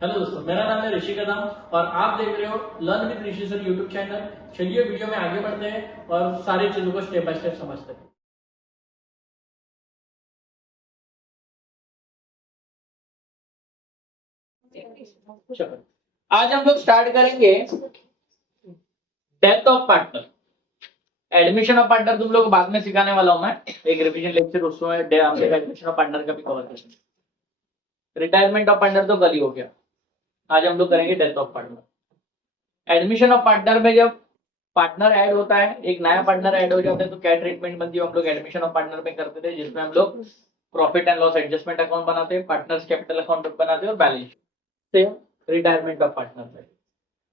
Hello दोस्तों, मेरा नाम है ऋषि कदम और आप देख रहे हो learn with Rishi sir YouTube channel. चलिए वीडियो में आगे बढ़ते हैं और सारी चीजों को स्टेप बाय स्टेप समझते हैं। चलो, आज हम लोग स्टार्ट करेंगे death of partner. Admission of partner तुम लोग को बाद में सिखाने वाला हूं मैं, एक रिवीजन लेक्चर उसमें एडमिशन ऑफ पार्टनर का भी कवर करेंगे। रिटायरमेंट ऑफ पार्टनर तो कल ही हो गया, आज हम लोग करेंगे death of partner. Admission of partner में जब पार्टनर ऐड होता है, एक नया पार्टनर ऐड हो जाता है, तो क्या ट्रीटमेंट बनती है हम लोग एडमिशन ऑफ पार्टनर में करते थे, जिसमें हम लोग profit and loss adjustment account बनाते हैं, पार्टनर्स कैपिटल अकाउंट बनाते हैं और balance sheet. Same retirement of partner में,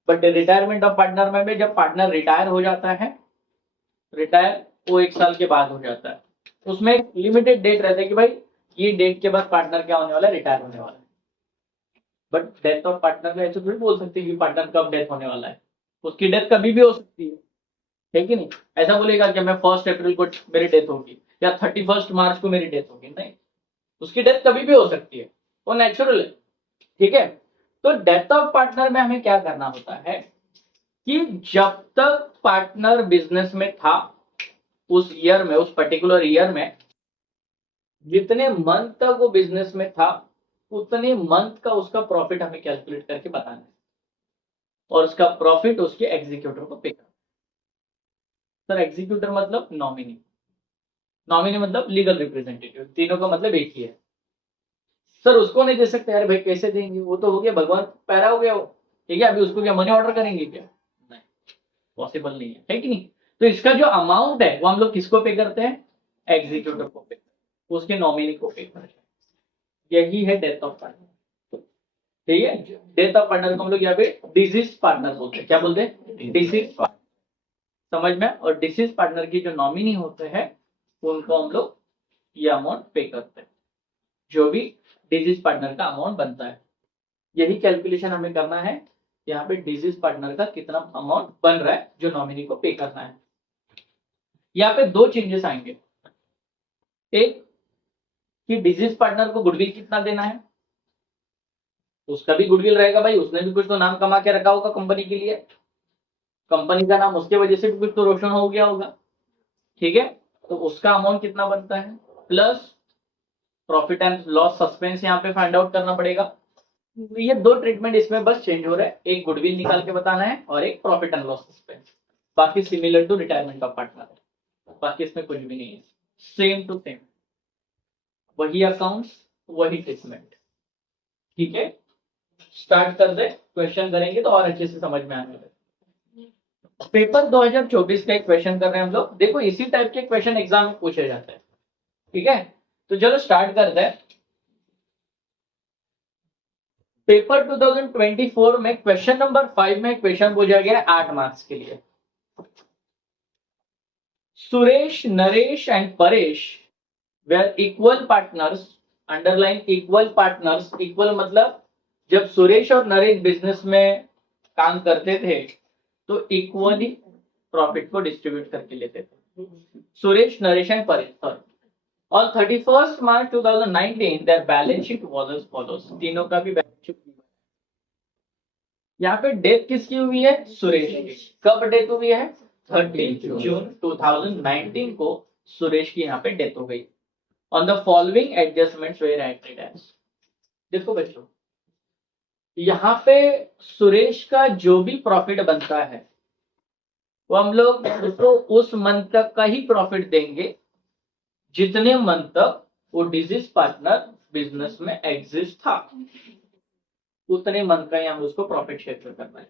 बट रिटायरमेंट ऑफ पार्टनर में भी जब पार्टनर रिटायर हो जाता है, रिटायर वो 1 साल के बाद हो जाता है, उसमें एक लिमिटेड डेट रहता है कि भाई ये डेट के बाद पार्टनर क्या होने वाला है, रिटायर होने वाला है। बट डेथ ऑफ पार्टनर में ऐसे थोड़ी बोल सकते कि पार्टनर कब डेथ होने वाला है, उसकी डेथ कभी भी हो सकती है कि नहीं। ऐसा बोलेगा कि मैं 1 अप्रैल को मेरी डेथ होगी या 31 मार्च को मेरी डेथ होगी, नहीं, उसकी डेथ कभी भी हो सकती है, वो नेचुरल है। ठीक है, तो डेथ ऑफ पार्टनर में हमें क्या करना होता है कि जब तक पार्टनर बिजनेस में था, उस ईयर में, उस पर्टिकुलर ईयर में जितने मंथ तक वो बिजनेस में था, उतने मंथ का उसका प्रॉफिट हमें कैलकुलेट करके बताना है और उसका प्रॉफिट उसके एग्जीक्यूटर को पे करना। सर एग्जीक्यूटर मतलब नॉमिनी, नॉमिनी मतलब लीगल रिप्रेजेंटेटिव, तीनों का मतलब एक ही है। सर उसको नहीं दे सकते, अरे भाई कैसे देंगे, वो तो हो गया भगवान पैरा हो गया वो, ठीक है, अभी उसको क्या मनी ऑर्डर करेंगे क्या, नहीं, पॉसिबल नहीं है कि नहीं। तो इसका जो अमाउंट है वो हम लोग किसको पे करते हैं, एग्जीक्यूटर को पे, उसके नॉमिनी को पे करते हैं। यही है डेथ ऑफ पार्टनर। ठीक है, डेथ ऑफ पार्टनर को हम लोग यहाँ पे डिसीज पार्टनर बोलते हैं। क्या बोलते हैं, डिसीज पार्टनर, समझ में। और डिसीज पार्टनर की जो नॉमिनी होते हैं उनको हम लोग ये अमाउंट पे करते हैं, जो भी डिजीज पार्टनर का अमाउंट बनता है। यही कैलकुलेशन हमें करना है, यहाँ पे डिजीज पार्टनर का कितना अमाउंट बन रहा है जो नॉमिनी को पे करना है। यहाँ पे दो चेंजेस आएंगे, एक कि डिजीज पार्टनर को गुडविल कितना देना है, उसका भी गुडविल रहेगा भाई, उसने भी कुछ तो नाम कमा के रखा होगा कंपनी के लिए, कंपनी का नाम उसके वजह से भी कुछ तो रोशन हो गया होगा। ठीक है, तो उसका अमाउंट कितना बनता है, plus profit and loss suspense यहाँ पे फाइंड आउट करना पड़ेगा। ये दो ट्रीटमेंट इसमें बस चेंज हो रहा है, एक गुडविल निकाल के बताना है और एक प्रॉफिट एंड लॉस सस्पेंस। बाकी similar to retirement of partner है, बाकी इसमें कुछ भी नहीं है, सेम टू सेम, वही अकाउंट्स वही ट्रीटमेंट। ठीक है, स्टार्ट कर दे, क्वेश्चन करेंगे तो और अच्छे से समझ में आने वाला। पेपर 2024 का एक क्वेश्चन कर रहे हैं हम लोग, देखो इसी टाइप के क्वेश्चन एग्जाम में पूछे जाते हैं। ठीक है, तो चलो स्टार्ट करते हैं। पेपर 2024 में क्वेश्चन नंबर 5 में क्वेश्चन पूछा गया है 8 मार्क्स के लिए। Suresh, Naresh and Paresh were equal partners, underline equal partners. Equal मतलब जब सुरेश और नरेश बिजनेस में काम करते थे तो इक्वली प्रॉफिट को डिस्ट्रीब्यूट करके लेते थे। Suresh, Naresh and Paresh, sorry, On 31st March 2019, their balance sheet was as follows. तीनों का भी बैलेंस शीट, यहाँ पे डेथ किसकी हुई है, सुरेश की। कब डेथ हुई है, 30 जून 2019 को सुरेश की यहाँ पे डेथ हो गई। On the following adjustments were acted as. देखो बच्चों, यहाँ पे सुरेश का जो भी प्रॉफिट बनता है वो हम लोग उसको उस मंथ तक का ही प्रॉफिट देंगे जितने मंथ तक वो डिजीज पार्टनर बिजनेस में एग्जिस्ट था, उतने मंथ का ही हम उसको प्रॉफिट शेयर करना है।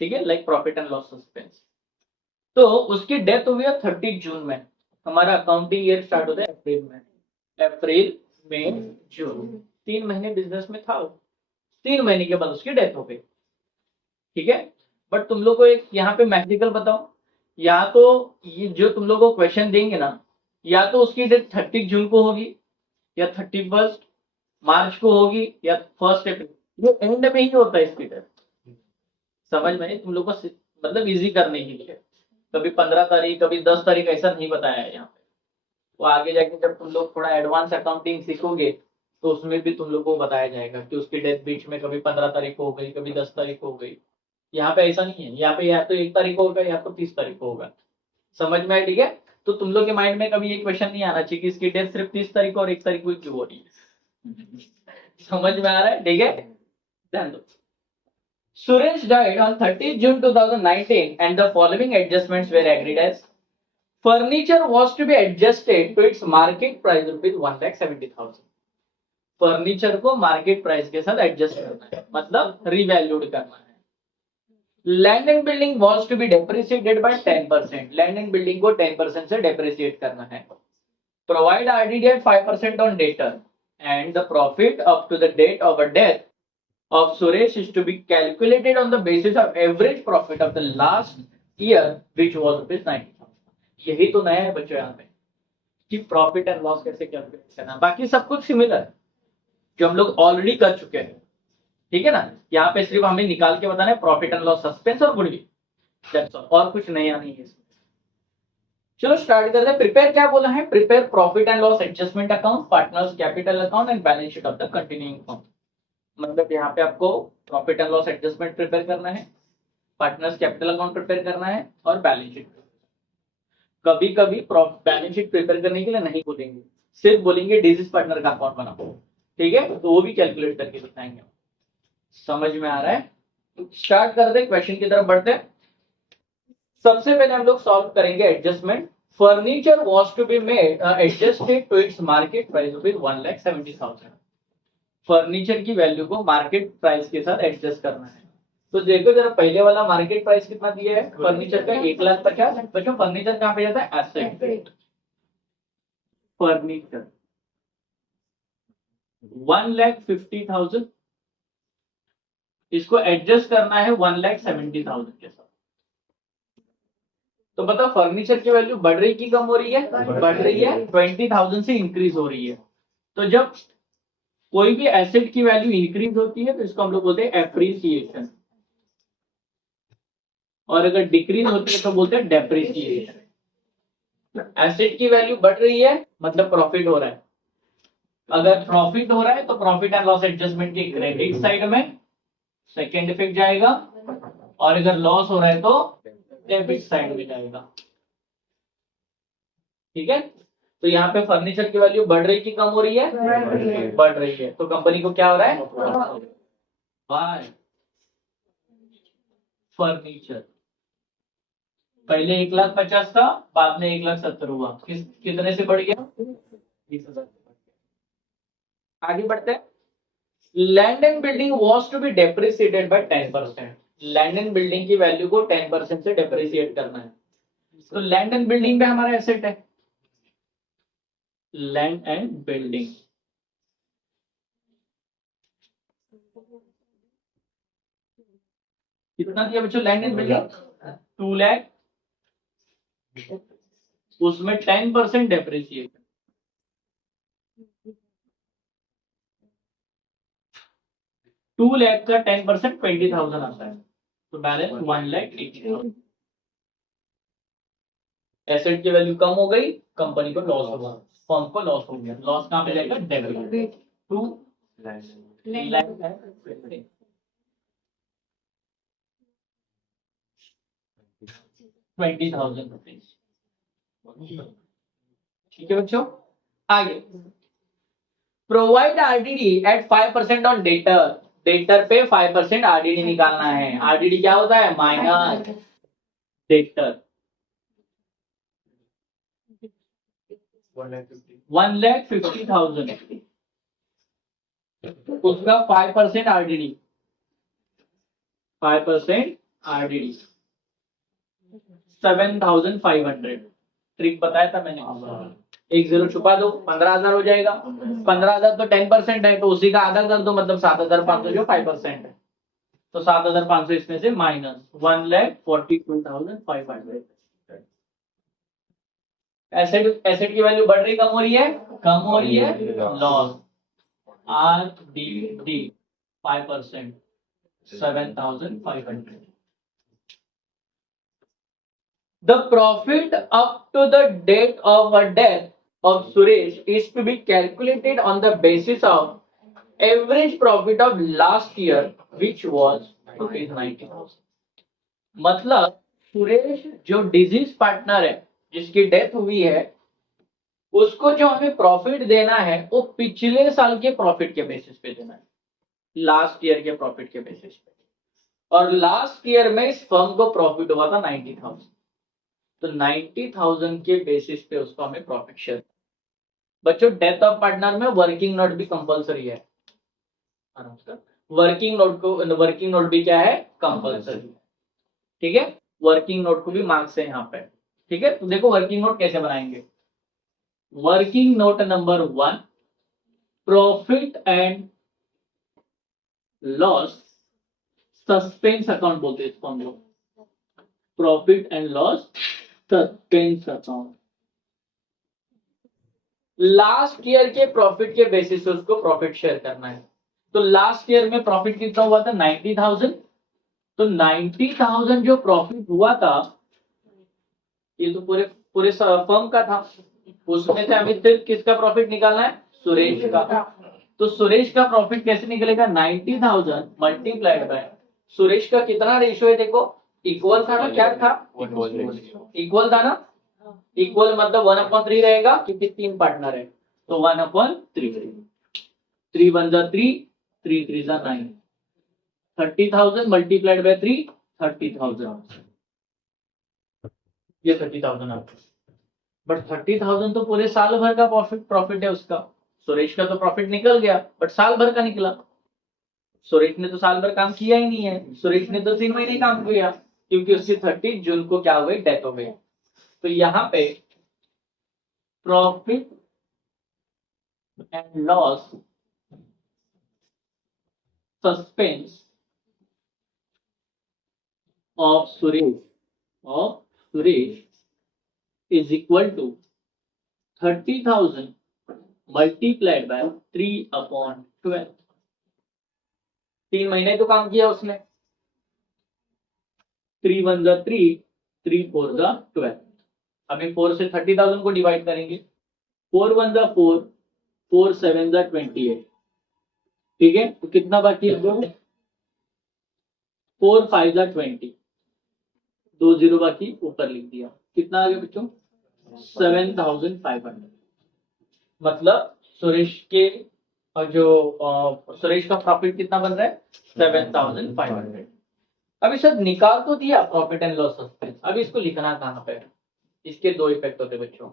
ठीक है, like profit and loss suspense. तो उसकी डेथ हुई है 30 जून में, हमारा अकाउंटिंग ईयर स्टार्ट होता है अप्रैल में, अप्रैल मई जून, 3 महीने बिजनेस में था, 3 महीने के बाद उसकी डेथ हो गई। ठीक है, बट तुम लोग को एक यहाँ पे मैजिकल बताओ, या तो ये जो तुम लोग को क्वेश्चन देंगे ना, या तो उसकी डेट 30 जून को होगी या 31 मार्च को होगी या 1 अप्रैल, ये एंड में ही होता है इसकी डेट। समझ में, तुम लोग को मतलब इजी करने के लिए कभी 15 तारीख कभी 10 तारीख ऐसा नहीं बताया है यहाँ पे। वो आगे जाके जब तुम लोग थोड़ा एडवांस अकाउंटिंग सीखोगे तो उसमें भी तुम लोग को बताया जाएगा कि उसकी डेथ बीच में कभी 15 तारीख को हो गई, कभी 10 तारीख को हो गई। यहाँ पे ऐसा नहीं है, यहाँ पे या तो 1 तारीख को होगा या तो 30 तारीख को होगा। समझ में आया? ठीक है। तो तुम लोग के माइंड में कभी ये क्वेश्चन नहीं आना चाहिए कि इसकी डेथ सिर्फ 30 तारीख को और 1 तारीख को क्यों हो रही है। समझ में आ रहा है? ठीक है, ध्यान दो। Suresh died on 30th June 2019 and the following adjustments were agreed as: furniture was to be adjusted to its market price rupees 1,70,000। Furniture को मार्केट प्राइस के साथ एडजस्ट करना है, मतलब रिवैल्यूड करना है। Land and building was to be depreciated by 10%। Land and building को 10% से डेप्रिसिएट करना है। Provide RDD at 5% on debtor and the profit up to the date of a death of Suresh is to be calculated on the basis of average profit of the last year which was rupees 90,000। यही तो नया है बच्चों यहाँ पे कि profit and loss कैसे calculate करना। बाकी सब कुछ सिमिलर जो हम लोग ऑलरेडी कर चुके हैं, ठीक है ना। यहाँ पे सिर्फ हमें निकाल के बताना है प्रॉफिट एंड लॉस, सस्पेंस और गुडविल, दैट्स ऑल, और कुछ नया नहीं है इसमें। चलो स्टार्ट करते हैं। प्रिपेयर क्या बोला है? Prepare profit and loss adjustment account, partners capital account and balance sheet of the continuing account. मतलब यहाँ पे आपको profit and loss adjustment prepare करना है, पार्टनर्स कैपिटल अकाउंट प्रिपेयर करना है और बैलेंस शीट। कभी कभी बैलेंस शीट प्रिपेयर करने के लिए नहीं बोलेंगे, सिर्फ बोलेंगे डिजीज पार्टनर का अकाउंट बनाओ, ठीक है, तो वो भी कैलकुलेट करके दिखाएंगे। समझ में आ रहा है? स्टार्ट करते हैं, क्वेश्चन की तरफ बढ़ते हैं। सबसे पहले हम लोग सॉल्व करेंगे adjustment. Furniture was to be made adjusted to its market price rupees 1,70,000। Furniture की वैल्यू को मार्केट प्राइस के साथ एडजस्ट करना है। तो देखो जरा, पहले वाला मार्केट प्राइस कितना दिया है फर्नीचर का? 1,50,000। बच्चों फर्नीचर कहाँ पे जाता है? एसेट। फर्नीचर 1,50,000, इसको एडजस्ट करना है 1,70,000 के साथ। तो बताओ फर्नीचर की वैल्यू बढ़ रही की कम हो रही है? बढ़ रही है, 20,000 से इंक्रीज हो रही है। तो जब कोई भी एसेट की वैल्यू इंक्रीज होती है तो इसको हम लोग बोलते हैं एप्रिसिएशन, और अगर डिक्रीज होती है तो बोलते हैं डेप्रिसिएशन। एसेट की वैल्यू बढ़ रही है मतलब प्रॉफिट हो रहा है। अगर प्रॉफिट हो रहा है तो प्रॉफिट एंड लॉस एडजस्टमेंट के क्रेडिट साइड में सेकेंड इफेक्ट जाएगा, और अगर लॉस हो रहा है तो डेबिट साइड में जाएगा, ठीक है। तो यहाँ पे फर्नीचर की वैल्यू बढ़ रही की कम हो रही है? बढ़ रही है। तो कंपनी को क्या हो रहा है? Bye furniture. पहले 1,50,000 था, बाद में 1,70,000 हुआ। कितने से बढ़ गया? 20,000। आगे बढ़ते हैं। Land and building was to be depreciated by 10%। Land and building की वैल्यू को 10% से डेप्रिसिएट करना है। तो लैंड एंड बिल्डिंग पे हमारा एसेट है, लैंड एंड बिल्डिंग कितना दिया बच्चों? लैंड एंड बिल्डिंग 2 लाख, उसमें 10% डेप्रिसिएट। 2 लाख का 10% 20,000 आता है, तो बैलेंस 1,80,000। एसेट की वैल्यू कम हो गई, कंपनी को लॉस होगा, फर्म को लॉस हो गया। लॉस कहाँ पे जाएगा? डेबिट टू 20,000 रुपीज, ठीक है बच्चों। आगे provide RDD at 5% on debtor. Debtor पे 5% आरडीडी निकालना है। आरडीडी क्या होता है? Minus debtor. 1,50,000 उसका 5% आरडीडी, 5% आरडीडी 7,500। ट्रिक बताया था मैंने, एक जीरो छुपा दो, 15,000 हो जाएगा। 15,000 तो 10% है, तो उसी का आधा कर दो, मतलब 7,500 जो 5% है। तो 7,500 इसमें से माइनस 1,42,500। एसेट की वैल्यू बढ़ रही कम हो रही है? कम हो रही है। Loss R D D 5%, 7,500। The profit up to the date of a death of Suresh is to be calculated on the basis of average profit of last year, which was rupees 90,000. मतलब सुरेश जो disease partner है, जिसकी death हुई है, उसको जो हमें profit देना है वो पिछले साल के प्रॉफिट के बेसिस पे देना है, लास्ट ईयर के प्रॉफिट के बेसिस पे। और लास्ट ईयर में इस फर्म को प्रॉफिट हुआ था 90,000, तो 90,000 के बेसिस पे उसको हमें प्रॉफिट शेयर। बच्चों डेथ ऑफ पार्टनर में वर्किंग नोट भी कंपलसरी है। वर्किंग नोट भी क्या है, कंपलसरी। ठीक है, वर्किंग नोट को भी मार्क्स है यहाँ पे। ठीक है, तो देखो वर्किंग नोट कैसे बनाएंगे। Working note number 1, profit and loss suspense account बोलते हैं इसको हम लोग, profit and loss suspense account. Last year के प्रॉफिट के बेसिस से उसको प्रॉफिट शेयर करना है। तो लास्ट ईयर में प्रॉफिट कितना हुआ था, 90,000। तो 90,000 जो प्रॉफिट हुआ था, ये तो पूरे पूरे फर्म का था, उसमें से हमें सिर्फ किसका प्रॉफिट निकालना है, सुरेश का। तो सुरेश का प्रॉफिट कैसे निकलेगा, 90,000 मल्टीप्लाइड बाय सुरेश का कितना रेशियो है, देखो इक्वल था ना, क्या था, इक्वल था ना। इक्वल मतलब 1/3 रहेगा, क्योंकि 3 पार्टनर है, तो 1/3। 3 1 जा 3, 3 3 जा 9, 30,000 मल्टीप्लाइड बाय 3, 30,000। ये 30,000 आपका। बट 30,000 तो पूरे साल भर का प्रॉफिट है उसका। सुरेश का तो प्रॉफिट निकल गया, बट साल भर का निकला। सुरेश ने तो साल भर काम किया ही नहीं है, सुरेश ने तो 3 महीने काम किया, क्योंकि उसकी 30 जून को क्या हो गई, डेथ हो गई। तो यहाँ पे profit and loss suspense of Suresh is equal to 30,000 multiplied by 3/12। 3 महीने तो काम किया उसने। 3 1 जा 3, 3 4 जा 12। अभी 4 से 30,000 को डिवाइड करेंगे। 4 1 जा 4, 4 7 जा 28। ठीक है, तो कितना बाकी है, 4 5 जा 20, 2 0 बाकी, ऊपर लिख दिया। कितना आ गया बच्चों, 7,500। मतलब सुरेश के सुरेश का प्रॉफिट कितना बन रहा है, 7,500। अभी सर निकाल तो दिया प्रॉफिट एंड लॉस सस्पेंस, अभी इसको लिखना कहाँ पे। इसके 2 इफेक्ट होते हैं बच्चों।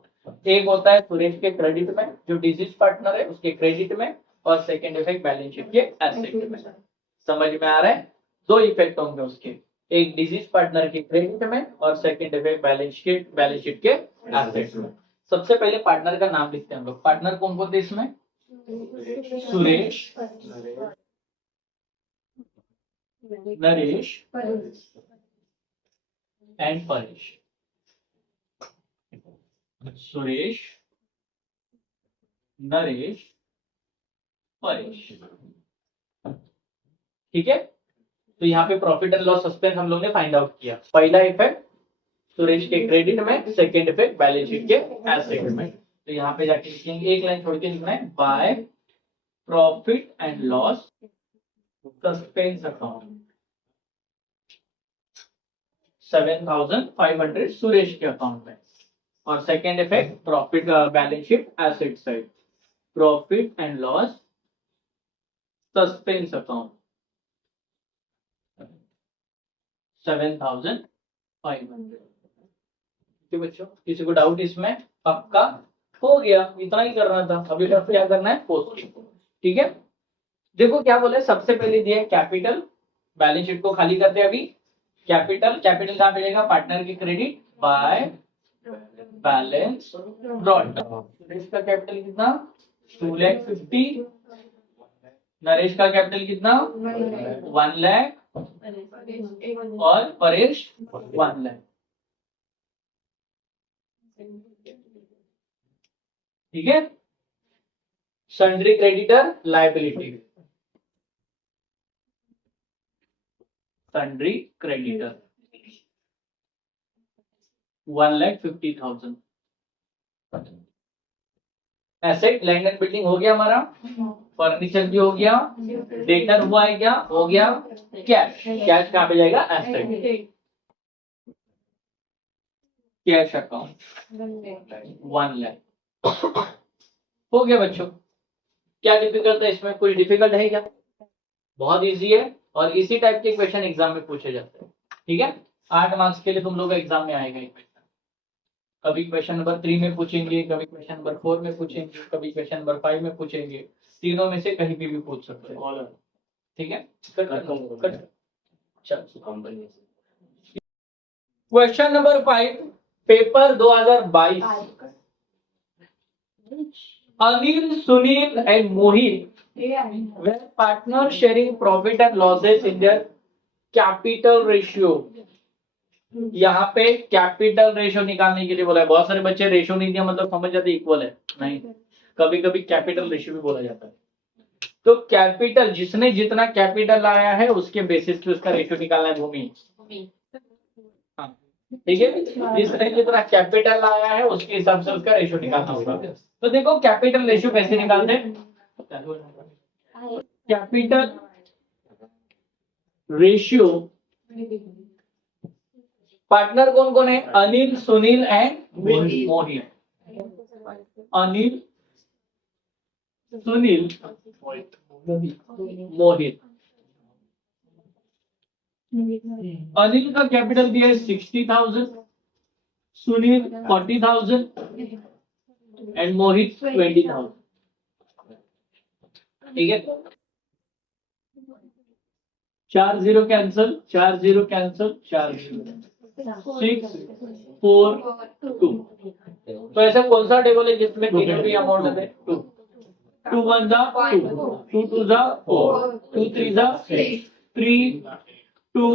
एक होता है सुरेश के क्रेडिट में, जो डिजीज पार्टनर है उसके क्रेडिट में, और सेकंड इफेक्ट बैलेंस शीट के एसेट में। समझ में आ रहा है, 2 इफेक्ट होंगे उसके, एक डिजीज पार्टनर के क्रेडिट में और सेकंड इफेक्ट बैलेंस शीट के एसेट में। सबसे पहले पार्टनर का नाम लिखते हैं हम लोग। पार्टनर कौन कौन थे इसमें, सुरेश, नरेश एंड परेश। सुरेश, नरेश, परेश। ठीक है, तो यहाँ पे प्रॉफिट एंड लॉस सस्पेंस हम लोग ने फाइंड आउट किया। पहला इफेक्ट सुरेश के क्रेडिट में, सेकंड इफेक्ट बैलेंस शीट के एसेट में। तो यहाँ पे जाके लिखेंगे, एक लाइन छोड़ के लिखना है, by profit and loss suspense account 7,500 Suresh के अकाउंट में, और second effect profit balance sheet asset side, profit and loss suspense account 7,500। ठीक बच्चों, किसी को डाउट इसमें, पक्का हो गया, इतना ही करना था। अभी बस क्या करना है, पोस्टिंग। ठीक है, देखो क्या बोले, सबसे पहले दिया कैपिटल, बैलेंस शीट को खाली करते हैं अभी। कैपिटल कहाँ मिलेगा, पार्टनर की credit by balance brought down. इसका कैपिटल कितना, 2,50,000। नरेश का कैपिटल कितना, 1 लाख, और परेश 1 लाख। ठीक है, sundry creditor liability, sundry creditor 1,50,000। Asset land and building हो गया हमारा, फर्नीचर भी हो गया, डेटर हुआ है क्या, हो गया, कैश, कैश कहाँ पे जाएगा, एसेट, कैश अकाउंट 1 लाख हो गया बच्चों। क्या डिफिकल्ट है इसमें, कुछ डिफिकल्ट है क्या, बहुत इजी है और इसी टाइप के क्वेश्चन एग्जाम में पूछे जाते हैं। ठीक है, 8 मार्क्स के लिए तुम लोग का एग्जाम में आएगा एक क्वेश्चन, कभी क्वेश्चन नंबर 3 में पूछेंगे, कभी क्वेश्चन नंबर 4 में पूछेंगे, कभी क्वेश्चन नंबर 5 में पूछेंगे, तीनों में से कहीं भी पूछ सकते हैं। ठीक है, question number 5 paper 2022, Anil, Sunil and Mohit were partners sharing profit and losses in their capital ratio। यहाँ पे कैपिटल रेशियो निकालने के लिए बोला है। बहुत सारे बच्चे रेशियो नहीं दिया मतलब समझ जाते इक्वल है, नहीं, कभी कभी कैपिटल रेशियो भी बोला जाता है। तो कैपिटल, जिसने जितना कैपिटल लाया है उसके बेसिस पे उसका रेशियो निकालना है भूमि, हाँ, ठीक है, जिसने जितना कैपिटल लाया है उसके हिसाब से उसका रेशियो निकालना होगा। तो देखो कैपिटल रेशियो कैसे निकालते हैं, कैपिटल रेशियो, पार्टनर कौन कौन है, अनिल, सुनील एंड मोहित, अनिल, सुनील, मोहित। अनिल का कैपिटल दिया है 60,000, सुनील 40,000 एंड मोहित 20,000। ठीक है, 4 0 कैंसल, 4 0 कैंसल, 4 0, 6 4 2। तो ऐसा कौन सा टेबल है जिसमें तीनों भी अमाउंट है, 2 2 1 जा 2, 2 2 जा 4, 2 3 जा 6, 3 2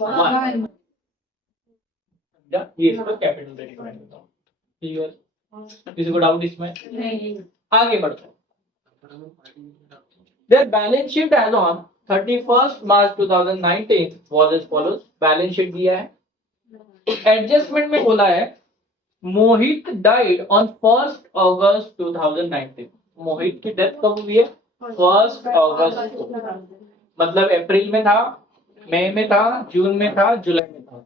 1। ये इसका कैपिटल रेशियो है। क्लियर, किसी को डाउट इसमें, नहीं, आगे बढ़ते हैं। Their balance sheet as on 31st March 2019 was as follows। Balance sheet दिया है, एडजस्टमेंट में बोला है मोहित डाइड ऑन 1 अगस्त 2019। मोहित की डेथ कब हुई है, 1 अगस्त को, मतलब अप्रैल में था, मई में था, जून में था, जुलाई में था,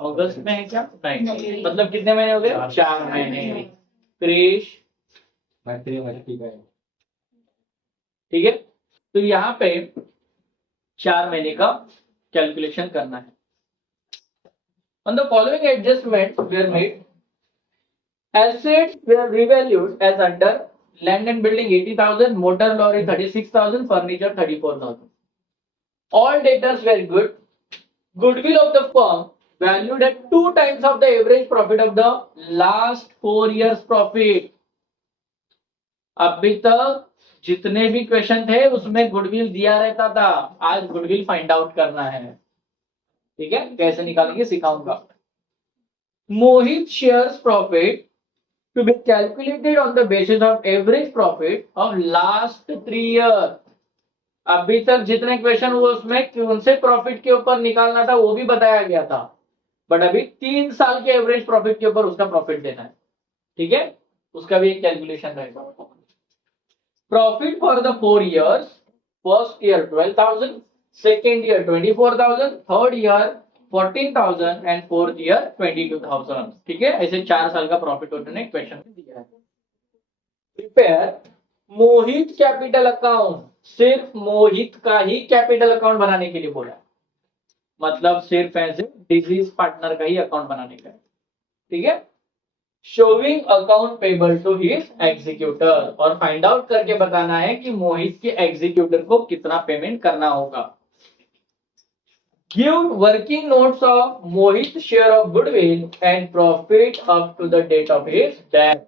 अगस्त में है क्या, नहीं, मतलब कितने महीने हो गए, 4 महीने। क्रिश, ठीक है, तो यहाँ पे 4 महीने का कैलकुलेशन करना है। On the following adjustments were made, assets were revalued as under land and building 80,000, motor lorry 36,000, furniture 34,000. All debtors were good. Goodwill of the firm valued at 2 times of the average profit of the last 4 years profit। अभी तक जितने भी question थे उसमें goodwill दिया रहता था, आज गुडविल फाइंड आउट करना है। ठीक है, कैसे निकालेंगे सिखाऊंगा। Mohit shares profit to be calculated on the basis of average profit of last 3 year. अभी तक जितने क्वेश्चन हुए उसमें कौन से प्रॉफिट के ऊपर निकालना था वो भी बताया गया था, बट अभी 3 साल के एवरेज प्रॉफिट के ऊपर उसका प्रॉफिट देना है। ठीक है, उसका भी एक कैलकुलेशन रहेगा। Profit for the 4 years, first year 12,000, second year 24,000, third year 14,000 and fourth year 22,000। ठीक है, ऐसे 4 साल का प्रॉफिट उन्होंने क्वेश्चन में दिया है। प्रिपेयर मोहित कैपिटल अकाउंट, सिर्फ मोहित का ही कैपिटल अकाउंट बनाने के लिए बोला, मतलब सिर्फ ऐसे डिजीज पार्टनर का ही अकाउंट बनाने का। ठीक है, showing account payable to his executor, और फाइंड आउट करके बताना है कि मोहित के एग्जीक्यूटर को कितना पेमेंट करना होगा। Give working notes of Mohit share of goodwill and profit up to the date of his death,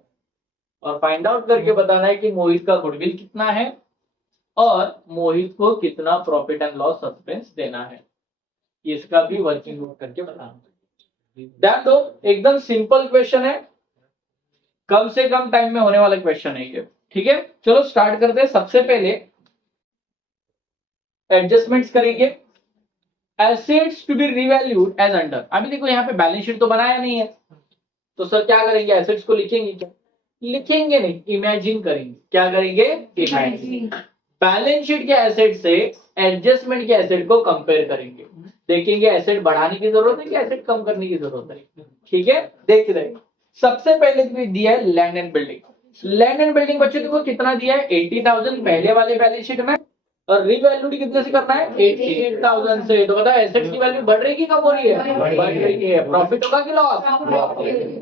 और फाइंड आउट करके बताना है कि मोहित का गुडविल कितना है और मोहित को कितना प्रॉफिट एंड लॉस सस्पेंस देना है, इसका भी वर्किंग नोट करके बताना। ध्यान दो, एकदम सिंपल क्वेश्चन है, कम से कम टाइम में होने वाला क्वेश्चन है ये। ठीक है, चलो स्टार्ट करते हैं। सबसे पहले एडजस्टमेंट्स करेंगे। Assets to be revalued as under. अभी देखो यहाँ पे बैलेंस शीट तो बनाया नहीं है, तो सर क्या करेंगे, एसेट्स को लिखेंगे क्या, लिखेंगे नहीं, इमेजिन करेंगे। क्या करेंगे? इमेजिन। बैलेंस शीट के एसेट से एडजस्टमेंट के एसेट को कंपेयर करेंगे, देखेंगे एसेट बढ़ाने की जरूरत है कि एसेट कम करने की जरूरत है। ठीक है, देख रहे हैं। सबसे पहले दिया है land and building. Land and building बच्चों देखो कितना दिया है, 80,000 पहले वाले बैलेंस शीट में, और रिवैल्यूड कितने से करना है? 88,000 से। तो बताओ एसेट की वैल्यू बढ़ रही की कम हो रही है? बढ़ रही है। प्रॉफिट होगा कि loss?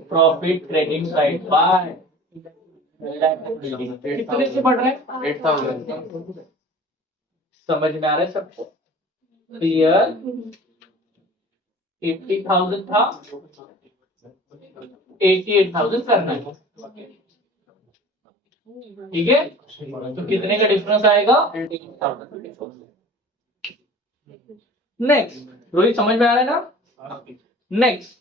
Profit credit side by कितने से बढ़ रहे हैं? 8,000। समझ में आ रहा है सबको? क्लियर? 80,000 था, 88,000 करना है। ठीक है, तो कितने का डिफरेंस आएगा? 88,000। नेक्स्ट रोहित, समझ में आ रहा है ना? Next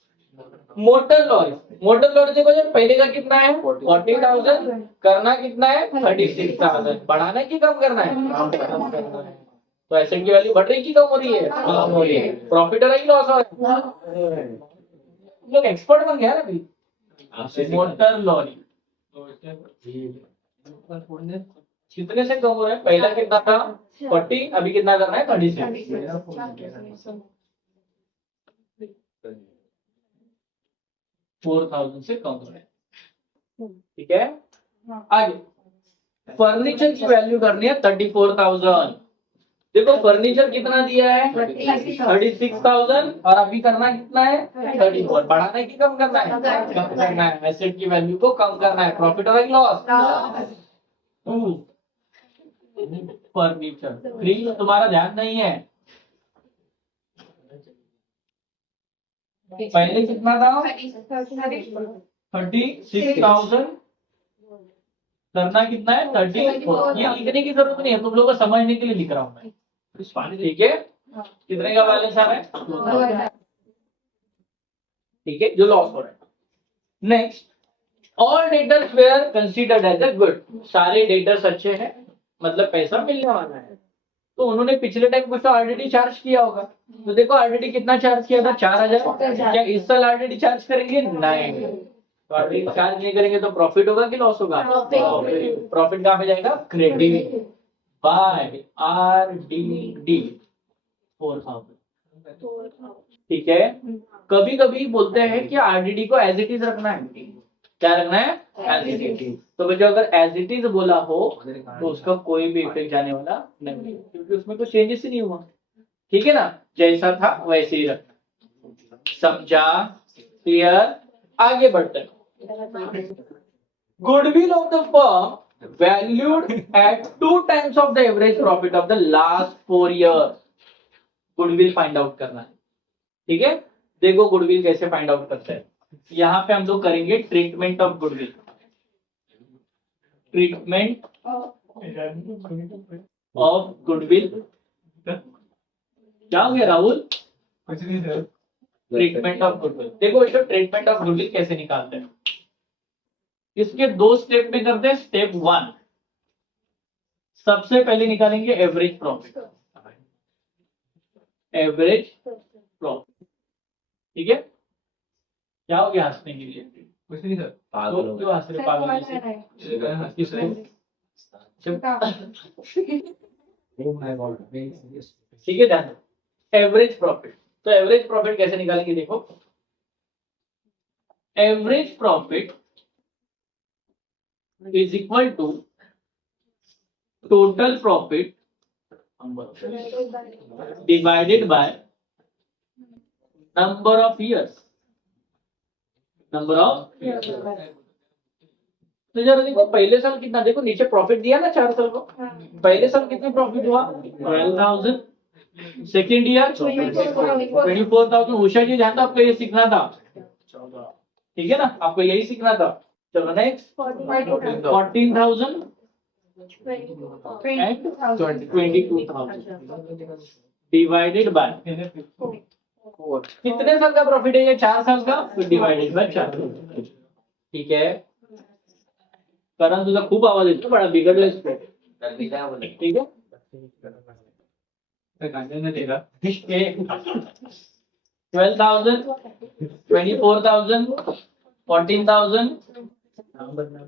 motor lorry. Motor lorry देखो जब पहले का कितना है? 40,000, करना कितना है? 36,000। बढ़ाना है कि कम करना है? कम करना है। तो एसेट की वैल्यू बढ़ रही की कम हो रही है? कम हो रही है। प्रॉफिट हो रहा है कि लॉस हो रहा है? लोग एक्सपर्ट बन गया ना अभी। मोटर लॉरी कितने से कम हो रहा है? पहला कितना था? 40, अभी कितना करना है? 36। 4,000 से कम हो रहा है। ठीक है, आगे फर्नीचर की वैल्यू करनी है 34,000। देखो फर्नीचर कितना दिया है? 36,000, और अभी करना कितना है? 34। बढ़ाना है कि कम करना है? कम करना है। एसेट की वैल्यू को कम करना है। प्रॉफिट और लॉस? फर्नीचर। प्लीज तुम्हारा ध्यान नहीं है। पहले कितना था? 36,000, करना कितना है? 34। ये लिखने की जरूरत नहीं है, तुम लोगों को समझने के लिए लिख रहा हूँ मैं। ठीक है, कितने का बैलेंस आ रहा है? ठीक है, जो लॉस हो रहा है। Next, all debtors were considered as a good. सारे डेटर्स अच्छे हैं, मतलब पैसा मिलने वाला है। तो उन्होंने पिछले टाइम कुछ तो ऑलरेडी चार्ज किया होगा। तो देखो ऑलरेडी कितना चार्ज किया था? 4,000। क्या इस साल ऑलरेडी चार्ज करेंगे? नहीं। तो ऑलरेडी चार्ज नहीं करेंगे तो प्रॉफिट होगा कि लॉस होगा? प्रॉफिट कहाँ पे जाएगा? Credit bye RDD 4,000। ठीक है, कभी कभी बोलते हैं कि RDD को एज इट इज रखना है। क्या रखना है? As it is. तो बच्चों अगर एज इट इज बोला हो तो उसका कोई भी इफेक्ट जाने वाला नहीं, क्योंकि उसमें कोई चेंजेस ही नहीं हुआ। ठीक है ना, जैसा था वैसे ही रखना। समझा? क्लियर? आगे बढ़ते हैं। Goodwill of the firm valued at 2 times of the average profit of the last 4 years। Goodwill find out करना है। ठीक है, देखो गुडविल कैसे फाइंड आउट करते हैं। यहाँ पे हम लोग करेंगे treatment of goodwill. Treatment of goodwill. क्या हो गया राहुल? Treatment of goodwill. देखो बेटा ट्रीटमेंट ऑफ गुडविल कैसे निकालते हैं, इसके 2 स्टेप में करते हैं। स्टेप 1, सबसे पहले निकालेंगे एवरेज प्रॉफिट। Average profit. ठीक है, क्या हो गया हंसने के लिए? कुछ नहीं सर, पागल क्यों हंस रहे? पागल ठीक है, ध्यान। एवरेज प्रॉफिट, तो एवरेज प्रॉफिट कैसे निकालेंगे देखो। Average profit is equal to total profit divided by number of years. Number of years. तो जरा देखो पहले साल कितना, देखो नीचे प्रॉफिट दिया ना 4 साल को। पहले साल कितना प्रॉफिट हुआ? 12,000। Second year 24,000। उषा जी ध्यान, आपको ये सीखना था। ठीक है ना, आपको यही सीखना था। चलो नेक्स्ट, 14,000 22,000 डिवाइडेड बाय कितने साल का प्रॉफिट है? ये 4 साल का, तो डिवाइडेड बाय 4। ठीक है, करण तुझा खूप आवाज येतो, बड़ा बिघडलेस तू। ठीक है, 12,000 24,000 14,000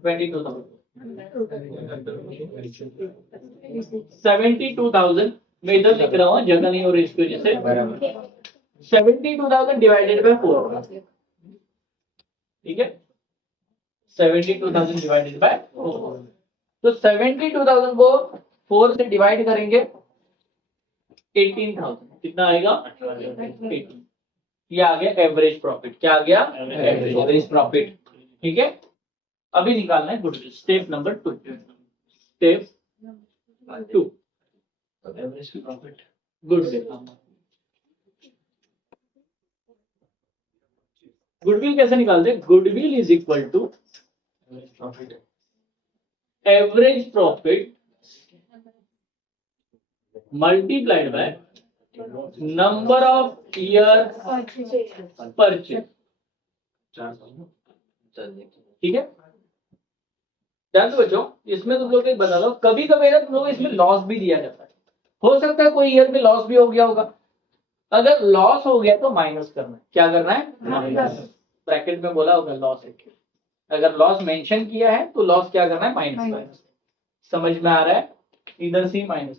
72,000 मैं इधर लिख रहा हूँ, जगह नहीं हो रही इसकी वजह से। 72,000 डिवाइडेड बाय 4, ठीक है, 72,000 डिवाइडेड बाय 4। तो 72,000 को 4 से डिवाइड करेंगे 18,000, कितना आएगा 18। ये आ गया एवरेज प्रॉफिट। क्या आ गया? Average profit. ठीक है, अभी निकालना है goodwill. Step number 2, step 2, average profit goodwill. Goodwill कैसे निकालते हैं? Goodwill is equal to average profit multiplied by number of year purchase. ठीक है, ध्यान दो बच्चों, इसमें तुम लोग एक बता दो, कभी कभी ना तुम लोग इसमें लॉस भी दिया जाता है। हो सकता है कोई ईयर में लॉस भी हो गया होगा। अगर लॉस हो गया तो माइनस करना है। क्या करना है? माइनस। ब्रैकेट में बोला होगा लॉस है। अगर लॉस मेंशन किया है तो लॉस क्या करना है? माइनस करना है। समझ में आ रहा है? इधर से माइनस।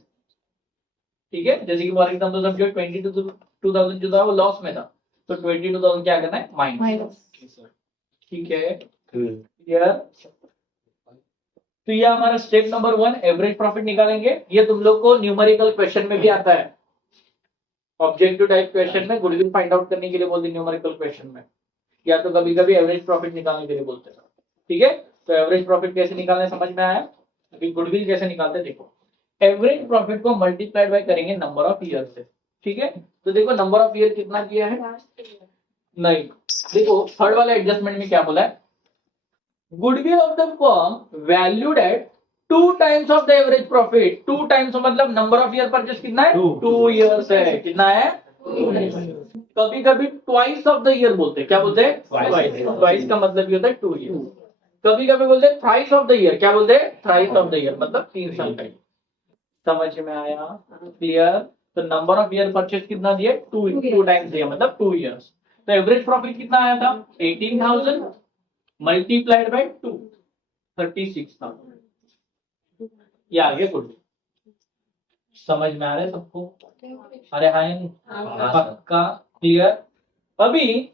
ठीक है, जैसे कि फॉर एग्जाम्पल समझो 22,000 जो था वो लॉस में था, तो 22,000 क्या करना है? माइनस। ठीक है, क्लियर? तो ये हमारा स्टेप नंबर 1, एवरेज प्रॉफिट निकालेंगे। ये तुम लोग को न्यूमेरिकल क्वेश्चन में भी आता है। ऑब्जेक्टिव टाइप क्वेश्चन में गुडविल फाइंड आउट करने के लिए बोलते हैं न्यूमेरिकल क्वेश्चन में, या तो कभी कभी एवरेज प्रॉफिट निकालने के लिए बोलते हैं। ठीक है, तो एवरेज प्रॉफिट कैसे निकालना समझ में आया? अभी गुडविल कैसे निकालते हैं देखो। एवरेज प्रॉफिट को मल्टीप्लाइड बाय करेंगे नंबर ऑफ ईयर से। ठीक है, तो देखो नंबर ऑफ ईयर कितना किया है? नहीं, देखो थर्ड वाले एडजस्टमेंट में क्या बोला है? Goodwill of the firm valued at 2 times of the average profit. 2 times मतलब नंबर ऑफ ईयर परचेस कितना है? 2 ईयर्स है। कितना है? कभी कभी ट्वाइस ऑफ द ईयर बोलते हैं। क्या बोलते हैं? ट्वाइस का मतलब ये होता है 2 ईयर। कभी कभी बोलते हैं थ्राइस ऑफ द ईयर। क्या बोलते हैं? थ्राइस ऑफ द ईयर मतलब 3 साल का। समझ में आया? क्लियर? तो नंबर ऑफ ईयर परचेस कितना दिया? 2 टाइम्स दिया मतलब 2 ईयर्स। तो एवरेज प्रॉफिट कितना आया था? 18,000 मल्टीप्लाइड बाय 2, 36,000। ये आ गया गुड। समझ में आ रहा है सबको? अरे हाँ, पक्का? क्लियर? अभी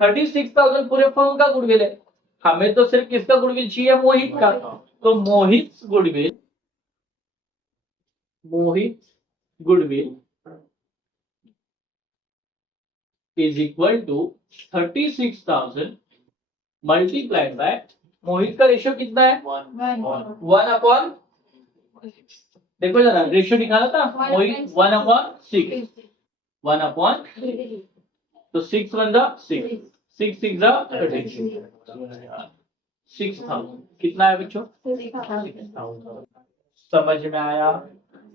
36,000 पूरे फर्म का गुडविल है। हमें तो सिर्फ किसका गुडविल चाहिए? मोहित का। तो Mohit goodwill is equal to 36,000 multiplied by, Mohit का रेशियो कितना है? 1 अपॉन, देखो जरा रेशियो निकाला था मोहित, 1/6, 1/3, तो 6 1 6, 6 6 36, 6,000 कितना है बच्चों? 6,000। समझ में आया?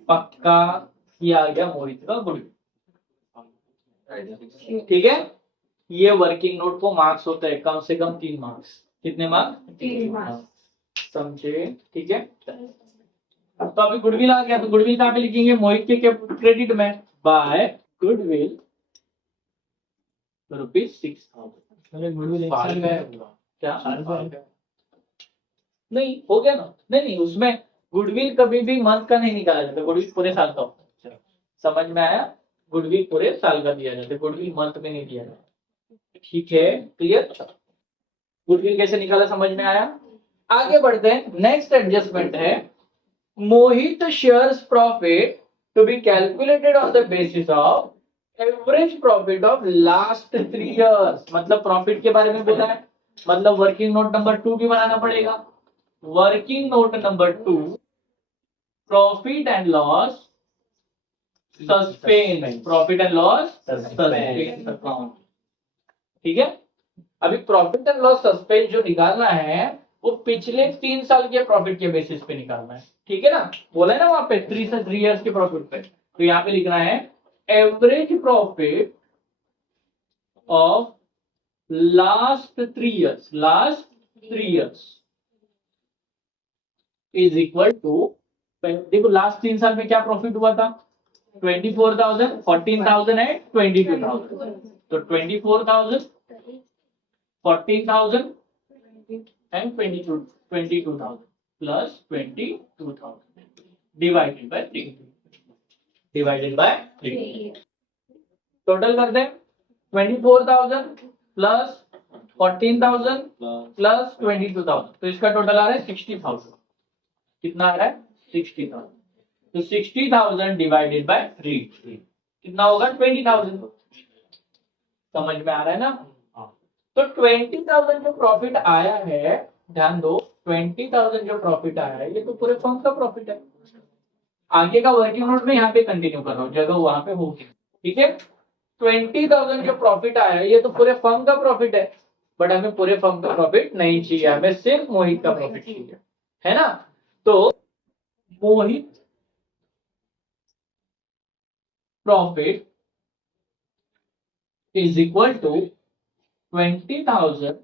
पक्का? ये आ गया मोहित का गुडविल। ठीक है, ये वर्किंग नोट को मार्क्स होता है कम से कम 3 मार्क्स। कितने मार्क्स? 3 मार्क्स। समझे? ठीक है, तो अभी गुडविल आ गया, तो गुडविल कहाँ पे लिखेंगे? मोहित के क्रेडिट में, बाय गुडविल ₹6,000। क्या नहीं हो गया ना? नहीं, उसमें गुडविल कभी भी मंथ का नहीं निकाला जाता, गुडविल पूरे साल का होता है। समझ में आया? गुडविल पूरे साल का दिया जाता है, गुडविल मंथ में नहीं दिया जाता। ठीक है, क्लियर? गुडविल कैसे निकाला समझ में आया? आगे बढ़ते हैं। नेक्स्ट एडजस्टमेंट है Mohit shares profit to be calculated on the basis of average profit of last 3 years. मतलब प्रॉफिट के बारे में बोला है, मतलब वर्किंग नोट नंबर 2 भी बनाना पड़ेगा। Working note number 2, profit and loss suspense, profit and loss suspense account. ठीक है, अभी प्रॉफिट एंड लॉस सस्पेंस जो निकालना है वो पिछले 3 साल के प्रॉफिट के बेसिस पे निकालना है। ठीक है ना, बोला है ना वहां पे 3 से 3 इयर्स के प्रॉफिट पे, तो यहाँ पे लिखना है average profit of last 3 years, is equal to, देखो लास्ट 3 साल में क्या प्रॉफिट हुआ था? 24,000, 14,000 है, 22,000। तो 24,000, 14,000, and 22,000 plus 22,000 divided by 3. Divided by 3. Total करते हैं 24,000 प्लस 14,000 प्लस 22,000, तो इसका टोटल आ रहा है 60,000. कितना आ रहा है 60,000. तो 60,000 डिवाइडेड बाय 3 कितना होगा 20,000. समझ में आ रहा है ना. तो 20,000 जो प्रॉफिट आया है, ध्यान दो 20,000 जो प्रॉफिट आया है ये तो पूरे फर्म का प्रॉफिट है. आगे का वर्किंग नोट में यहाँ पे कंटिन्यू कर रहा हूँ, जगह वहां पे होगी. ठीक है. 20,000 जो प्रॉफिट आया है ये तो पूरे फर्म का प्रॉफिट है, बट हमें पूरे फर्म का प्रॉफिट नहीं चाहिए, हमें सिर्फ मोहित का प्रॉफिट चाहिए, है ना. तो Mohit profit is equal to 20,000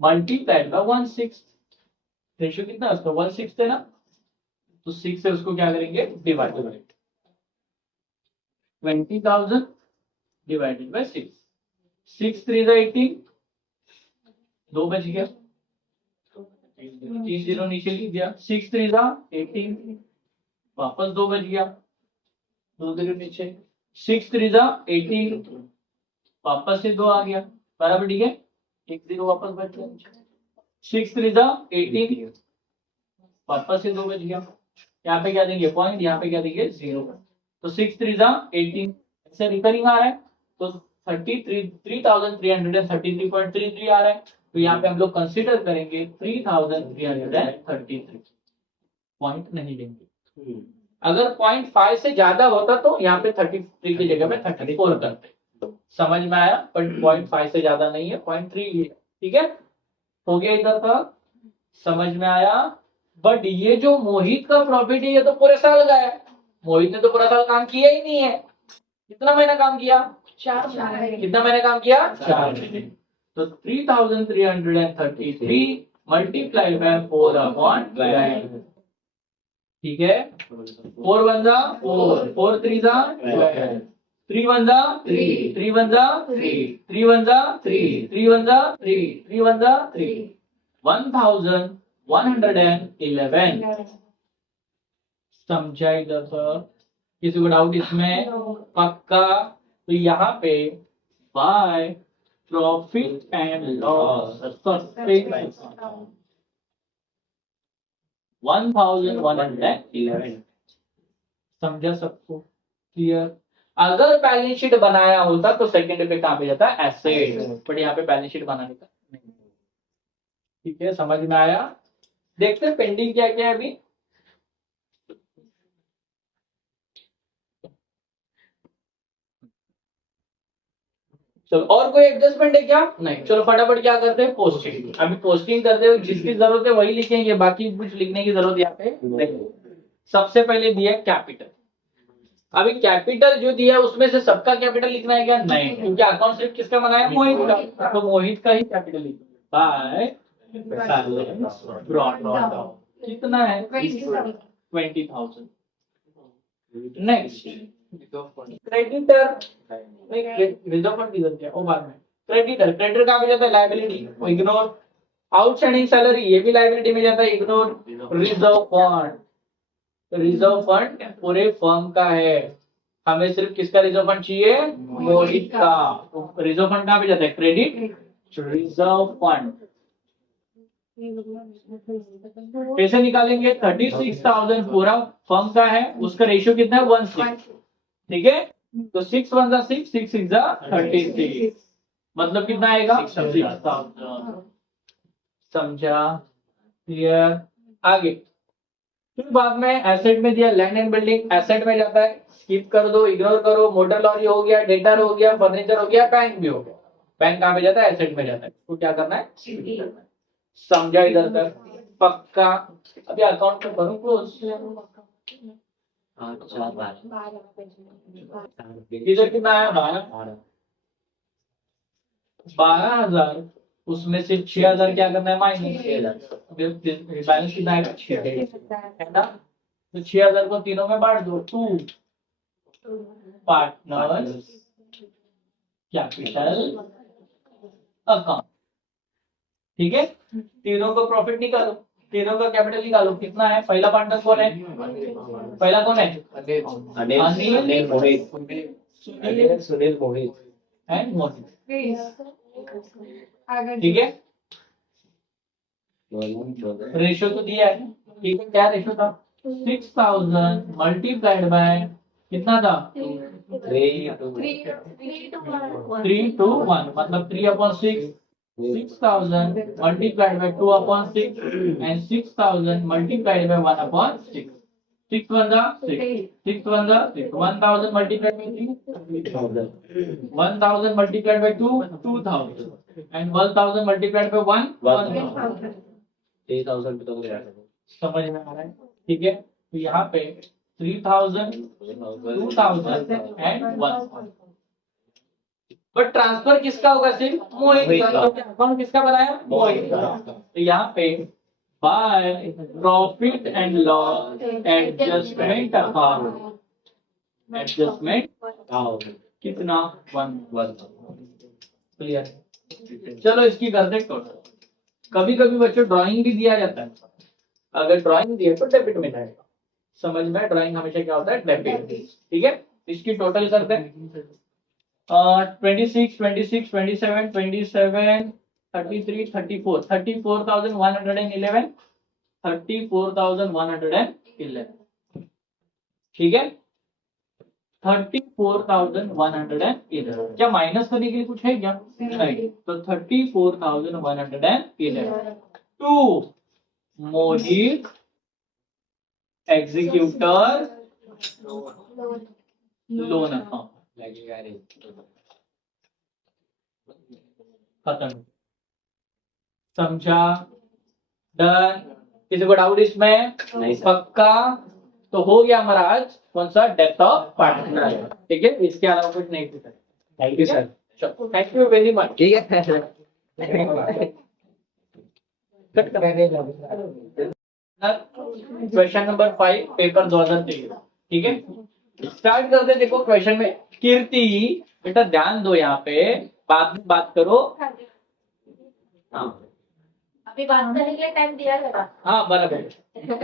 multiplied by 1/6. Ratio कितना है उसका 1/6 है ना, तो 6 से उसको क्या करेंगे डिवाइड करेंगे. 20,000 डिवाइडेड बाय 6. 6 3 18, 2 बच गया, 3 0 नीचे लिख दिया. 6 3 18, वापस 2 बच गया, 2 0 नीचे. 6 3 18, वापस से 2 आ गया, बराबर. ठीक है, 1 0 वापस बच गया. 6 3 18, वापस से 2 बच गया. यहाँ पे क्या देंगे पॉइंट, यहाँ पे क्या देंगे 0. तो 6 3 18 ऐसे रिकरिंग आ रहा है, तो 3,333.33 आ रहा है. तो यहाँ पे हम लोग कंसीडर करेंगे 3,333 पॉइंट नहीं लेंगे. अगर 0.5 से ज्यादा होता तो यहाँ पे 33 की जगह में 34 करते. समझ में आया. पर 0.5 से ज्यादा नहीं है, 0.3 ही है. ठीक है, हो गया इधर तक, समझ में आया. बट ये जो मोहित का प्रॉफिट है ये तो पूरे साल का है. मोहित ने तो पूरा साल काम किया ही नहीं है. कितना महीना काम किया 4 महीने. कितना महीने काम किया 4 महीने. तो 3,333 मल्टीप्लाई बाय 4/12. ठीक है. 4 1 4, 4 3 12, 3 1 3, 3 1 3, 3 1 3, 3 1 3, 3 1 3, 1,111. समझा इधर तक? किसी को डाउट इसमें? पक्का. तो यहाँ पे बाय प्रॉफिट एंड लॉस 1,111. समझा सबको? क्लियर. अगर बैलेंस शीट बनाया होता तो सेकंड पे कहां पे जाता है एसेट, बट यहाँ पे बैलेंस शीट बनाने का नहीं. ठीक है, समझ में आया. देखते हैं पेंडिंग क्या क्या है अभी. चलो, और कोई एडजस्टमेंट है क्या? नहीं. चलो फटाफट क्या करते हैं पोस्टिंग. अभी पोस्टिंग करते हुए जिसकी जरूरत है वही लिखेंगे, बाकी कुछ लिखने की जरूरत यहाँ पे नहीं. सबसे पहले दिया कैपिटल. अभी कैपिटल जो दिया है उसमें से सबका कैपिटल लिखना है क्या? नहीं, क्योंकि अकाउंट सिर्फ किसका बनाया मोहित का, तो मोहित का ही कैपिटल लिखना. बाय ब्रॉड डाउन कितना है 20,000. Next creditor. रिजर्व फंड किधर गया वो बाद में. क्रेडिटर, क्रेडिटर कहाँ पे जाता है लायबिलिटी, इग्नोर. आउटस्टैंडिंग सैलरी ये भी लायबिलिटी में जाता है, ignore. Reserve fund, reserve fund पूरे फर्म का है, हमें सिर्फ किसका रिजर्व फंड चाहिए मोहित का. रिजर्व फंड कहाँ पे जाता है क्रेडिट रिजर्व फंड. कैसे निकालेंगे 36,000 पूरा फर्म का है, उसका रेशियो कितना है 1/6. ठीक है, तो 6 1 6, 6 6 36, मतलब कितना आएगा 6,000. समझा? क्लियर. आगे फिर बाद में एसेट में दिया लैंड एंड बिल्डिंग, एसेट में जाता है, स्किप कर दो, इग्नोर करो. मोटर लॉरी हो गया, डेटर हो गया, फर्नीचर हो गया, बैंक भी हो गया. बैंक कहाँ पे जाता है एसेट में जाता है, तो क्या करना है. समझा इधर तक? पक्का. अभी अकाउंट में करूँ क्लोज. इधर कितना आया 12,000. उसमें से 6,000 क्या करना है माइनस. बैलेंस कितना आएगा 6 है ना. तो 6,000 को तीनों में बांट दो. 2 पार्टनर्स कैपिटल अकाउंट. ठीक है, तीनों को प्रॉफिट निकालो, तीनों का कैपिटल निकालो, कितना है? पहला पार्टनर कौन है? पहला कौन है? अनिल मोहित सुनील मोहित एंड मोहित। ठीक है, रेशियो तो दिया है। ठीक है, क्या रेशियो था? 6000 मल्टीप्लाइड बाय कितना था? 3:1, मतलब 3/6। 6000 multiplied by 2/6 and 6000 multiplied by 1/6. 6 1 6, 6 1 6, 1000 multiplied by 3, 1000 multiplied by 2, 2000, and 1000 multiplied by 1, 1000. 3000 तो गया समझ में आ रहा है? ठीक है, तो यहाँ पे 3000, 2000 एंड 1000। बट ट्रांसफर किसका होगा? सिर्फ मोहित का। अकाउंट किसका बनाया? मोहित का। तो यहाँ पे by profit and loss adjustment account, adjustment कितना? 1 क्लियर? चलो इसकी करते टोटल। कभी कभी बच्चों ड्राइंग भी दिया जाता है, अगर ड्राइंग दिए तो डेबिट में जाएगा। समझ में? ड्राइंग हमेशा क्या होता है? डेबिट। ठीक है, इसकी टोटल करते हैं। 26, 26, 27, 27, 33, 34, 34,111, 34,111। ठीक है, 34,111। क्या माइनस करने के लिए कुछ है क्या? नहीं, तो 34,111 to Mohit executor loan account. खत्म। समझा? डन? किसी को डाउट इसमें? नहीं सर। पक्का? तो हो गया हमारा आज कौन सा? Depth of partner. ठीक है, इसके अलावा कुछ नहीं पूछा। Thank you sir. Thank you very much. ठीक है क्वेश्चन नंबर 5 पेपर 2023। ठीक है, स्टार्ट करते। देखो क्वेश्चन में कीर्ति, बेटा ध्यान दो, यहाँ पे बाद में बात करो। हाँ अभी बात करने के लिए टाइम दिया जरा। हाँ बराबर।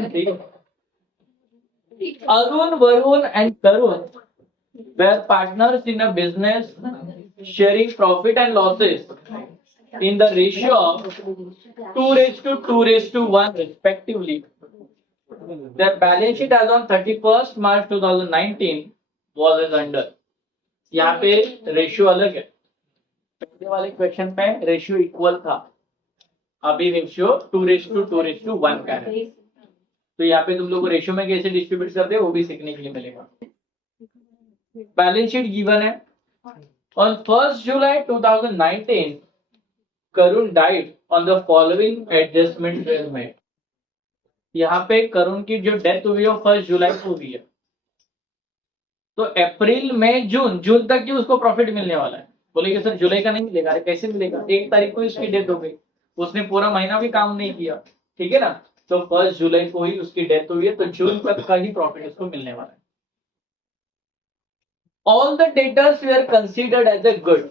ठीक है, Arun, Varun and Tarun were partners in a business, sharing profit and losses in the ratio of 2:2:1 respectively. Their balance sheet as on 31st March 2019 was as under. यहाँ पे रेशियो अलग है, पहले वाले क्वेश्चन में रेशियो इक्वल था, अभी ratio 2:2:1 का है। तो यहाँ पे तुम लोग को रेशियो में कैसे डिस्ट्रीब्यूट करते हैं वो भी सीखने के लिए मिलेगा। बैलेंस शीट गिवन है। On 1st July 2019 Karun died on the following adjustment were made. यहाँ पे करुण की जो डेथ हुई है वो 1 जुलाई को हुई है, तो अप्रैल मई जून तक ही उसको प्रॉफिट मिलने वाला है। बोलेगे सर जुलाई का नहीं मिलेगा। अरे कैसे मिलेगा? 1 तारीख को उसकी डेथ हो गई, उसने पूरा महीना भी काम नहीं किया। ठीक है ना, तो 1 जुलाई को ही उसकी डेथ हुई है, तो जून तक का ही प्रॉफिट उसको मिलने वाला है। All the debtors were considered as a good.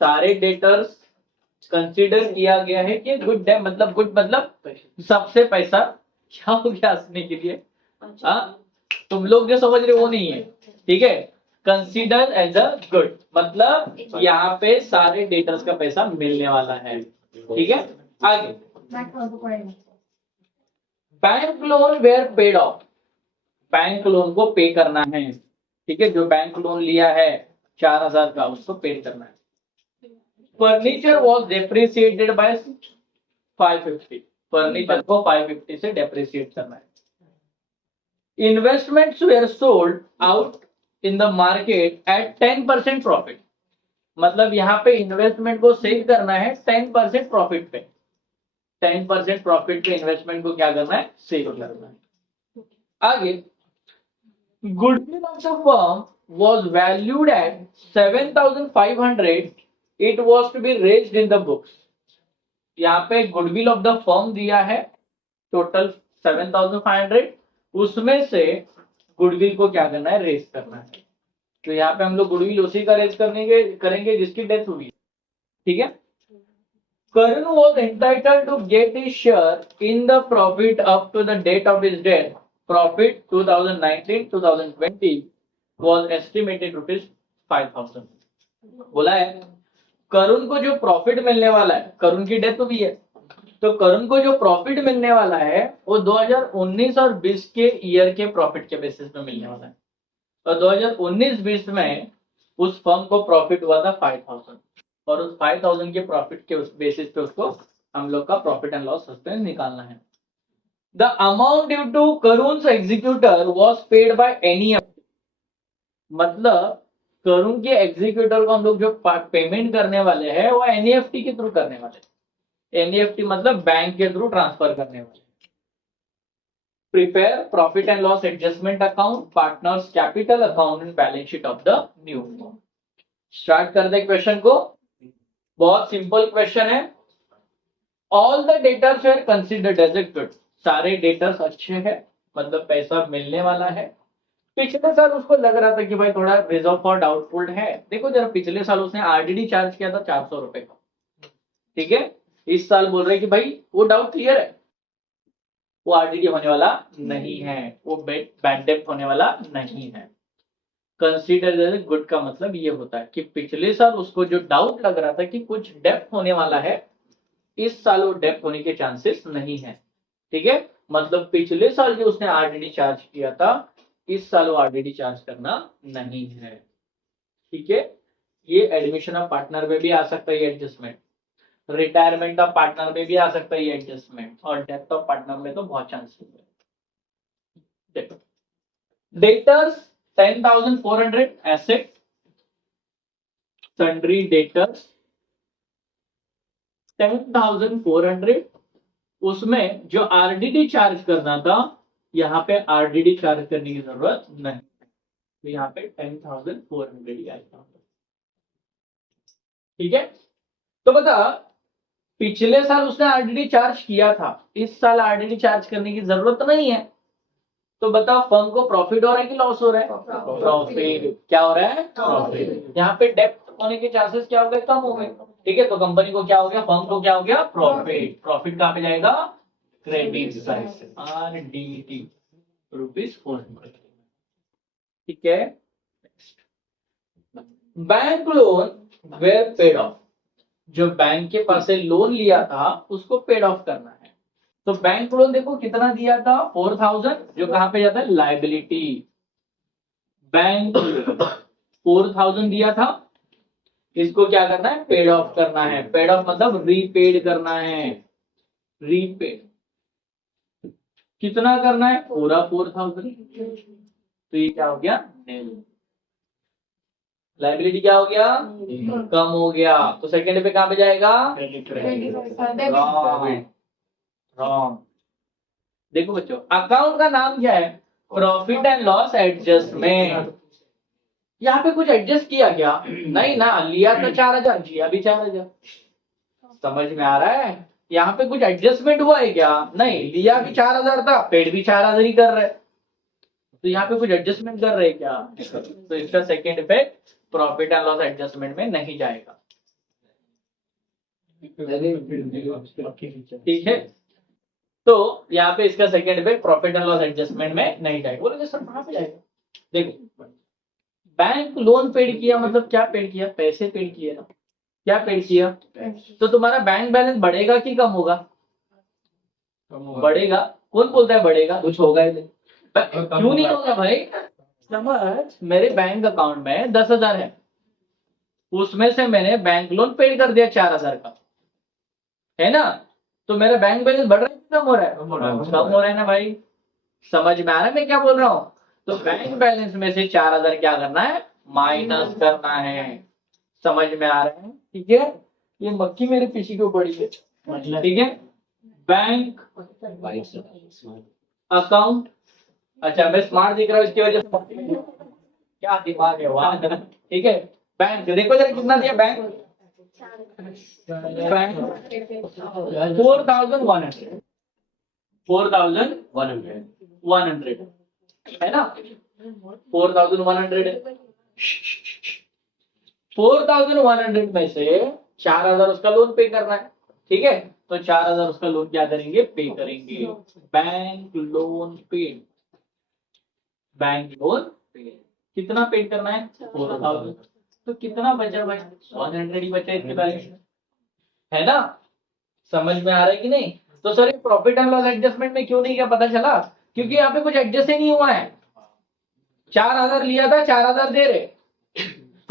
सारे डेटर्स कंसीडर किया गया है कि गुड है, मतलब गुड मतलब सबसे पैसा क्या हो गया हंसने के लिए? तुम लोग जो समझ रहे हो वो नहीं है। ठीक है, कंसीडर एज अ गुड मतलब यहाँ पे सारे डेटर्स का पैसा मिलने वाला है। ठीक है, आगे bank loan were paid off. Bank loan को पे करना है। ठीक है, जो बैंक लोन लिया है 4000 का उसको पे करना है। Furniture was depreciated by 550। Furniture को 550 से डेप्रिसिएट करना है। Investments were sold out in the market at 10% profit. मतलब यहाँ पे इन्वेस्टमेंट को सेल करना है 10% प्रॉफिट पे। 10% प्रॉफिट पे इन्वेस्टमेंट को क्या करना है? सेल करना है। आगे goodwill of the firm was valued at 7,500. It was to be raised in the books. यहाँ पे गुडविल ऑफ द फर्म दिया है टोटल 7,500, उसमें से गुडविल को क्या करना है? रेज करना है। तो यहाँ पे हम लोग गुडविल उसी का रेज करेंगे जिसकी डेथ हुई। ठीक है, Karun was entitled to get his share in the profit up to the date of his death. Profit 2019-2020 was estimated rupees 5,000. बोला है करुण को जो प्रॉफिट मिलने वाला है, करुण की डेथ हुई है, तो करुण को जो प्रॉफिट मिलने वाला है वो 2019 और 20 के ईयर के प्रॉफिट के बेसिस पे मिलने वाला है। और 2019-20 में उस फर्म को प्रॉफिट हुआ था 5,000 और उस 5,000 के प्रॉफिट के उस बेसिस पे उसको हम लोग का प्रॉफिट एंड लॉस सस्पेंस निकालना है। The amount due to Karun executor was paid by NEFT, मतलब करुण के एग्जीक्यूटर को हम लोग जो पेमेंट करने वाले हैं वो एनईएफटी के थ्रू करने वाले हैं। एनईएफटी मतलब बैंक के थ्रू ट्रांसफर करने वाले। Prepare profit and loss adjustment account, partners capital account and balance sheet of the new firm. Start कर दे क्वेश्चन को। बहुत सिंपल क्वेश्चन है। All the debtors are considered as a good, सारे debtors अच्छे हैं, मतलब पैसा मिलने वाला है। पिछले साल उसको लग रहा था कि भाई थोड़ा रिजर्व फॉर डाउटफुल है। देखो जरा, पिछले साल उसने आरडीडी चार्ज किया था 400 रुपए का, ठीक है। इस साल बोल रहे कि भाई वो डाउट क्लियर है, वो आरडीडी होने वाला नहीं है, वो बैड डेप्ट होने वाला नहीं है। कंसीडर एज गुड का मतलब ये होता है कि पिछले साल उसको जो डाउट लग रहा था कि कुछ डेप्थ होने वाला है, इस साल वो डेप्थ होने के चांसेस नहीं है, ठीक है। मतलब पिछले साल जो उसने आरडीडी चार्ज किया था, इस साल वो आरडीडी चार्ज करना नहीं है, ठीक है। ये एडमिशन ऑफ पार्टनर में भी आ सकता है ये एडजस्टमेंट, रिटायरमेंट ऑफ पार्टनर में भी आ सकता है ये एडजस्टमेंट, और डेथ ऑफ पार्टनर में तो बहुत चांसेस है। देखो, डेटर्स 10,400 एसेट, सन्ड्री डेटर्स 10,400, उसमें जो आरडीडी चार्ज करना था, यहाँ पे आरडीडी चार्ज करने की जरूरत नहीं, तो यहाँ पे 10,400 ही आएगा, ठीक है। तो बता, पिछले साल उसने आरडीडी चार्ज किया था, इस साल आरडीडी चार्ज करने की जरूरत नहीं है, तो बताओ फर्म को प्रॉफिट हो रहा है कि लॉस हो रहा है? प्रॉफिट। क्या हो रहा है? प्रॉफिट। यहाँ पे डेप्थ होने के चांसेस क्या हो गए? कम हो गए, ठीक है। तो कंपनी को क्या हो गया? फर्म को क्या हो गया? प्रॉफिट। प्रॉफिट कहाँ पे जाएगा? क्रेडिट साइड, आरडीटी ₹400, ठीक है। Bank loan were paid of, जो बैंक के पास से लोन लिया था उसको पेड ऑफ करना है। तो बैंक लोन देखो कितना दिया था? 4,000, जो कहां पे जाता है? लाइबिलिटी। बैंक 4,000 दिया था, इसको क्या करना है? पेड ऑफ करना है। पेड ऑफ मतलब रीपेड करना है, रीपेड। कितना करना है? पूरा 4,000। तो ये क्या हो गया? लाइबिलिटी क्या हो गया? कम हो गया। तो सेकंड पे कहां पे जाएगा? रॉन्ग। देखो बच्चों, अकाउंट का नाम क्या है? Profit and loss adjustment. यहाँ पे कुछ एडजस्ट किया क्या? नहीं ना, लिया तो 4,000, जिया भी 4,000। समझ में आ रहा है? यहाँ पे कुछ एडजस्टमेंट हुआ है क्या? नहीं, लिया भी 4,000 था, पेड भी 4,000 ही कर रहे। तो यहाँ पे कुछ एडजस्टमेंट कर रहे क्या? तो इसका second effect profit and loss adjustment में नहीं जाएगा, ठीक है। तो यहाँ पे इसका second effect profit and loss adjustment में नहीं जाएगा। बोलोगे सर कहाँ पे जाएगा? देखो, बैंक लोन पेड किया मतलब क्या पेड किया? पैसे पेड किए ना। क्या पेड किया? तो तुम्हारा बैंक बैलेंस बढ़ेगा कि कम होगा? बढ़ेगा। कौन बोलता है बढ़ेगा? कुछ होगा ही नहीं। क्यों नहीं होगा भाई? समझ, मेरे बैंक अकाउंट में 10,000 है, उसमें से मैंने बैंक लोन पेड कर दिया 4,000 का, है ना। तो मेरा बैंक बैलेंस बढ़ रहा है कि कम हो रहा है? कम हो रहा है ना भाई। समझ में आ रहा है मैं क्या बोल रहा हूँ? तो बैंक बैलेंस में से 4,000 क्या करना है? माइनस करना है। समझ में आ रहा है? ठीक है। ये मक्खी मेरे पीछे क्यों पड़ी है? ठीक है। बैंक अकाउंट, अच्छा मैं स्मार्ट दिख रहा हूँ इसकी वजह से, क्या दिमाग है वहां, ठीक है। बैंक देखो जरा कितना दिया बैंक? 4,100, 4,100 है ना। 4,100 है। 4,100 में से 4,000 उसका लोन पे करना है, ठीक है, तो 4,000 उसका लोन क्या करेंगे, पे करेंगे। Bank loan paid, bank loan paid कितना पेड करना है, 4,000। तो कितना बचा भाई, 100 ही बचा इसके बैलेंस में, है ना। समझ में आ रहा है कि नहीं। तो sir profit and loss adjustment में क्यों नहीं किया, पता चला, क्योंकि यहाँ पे कुछ एडजस्ट ही नहीं हुआ है। 4,000 लिया था, 4,000 दे रहे।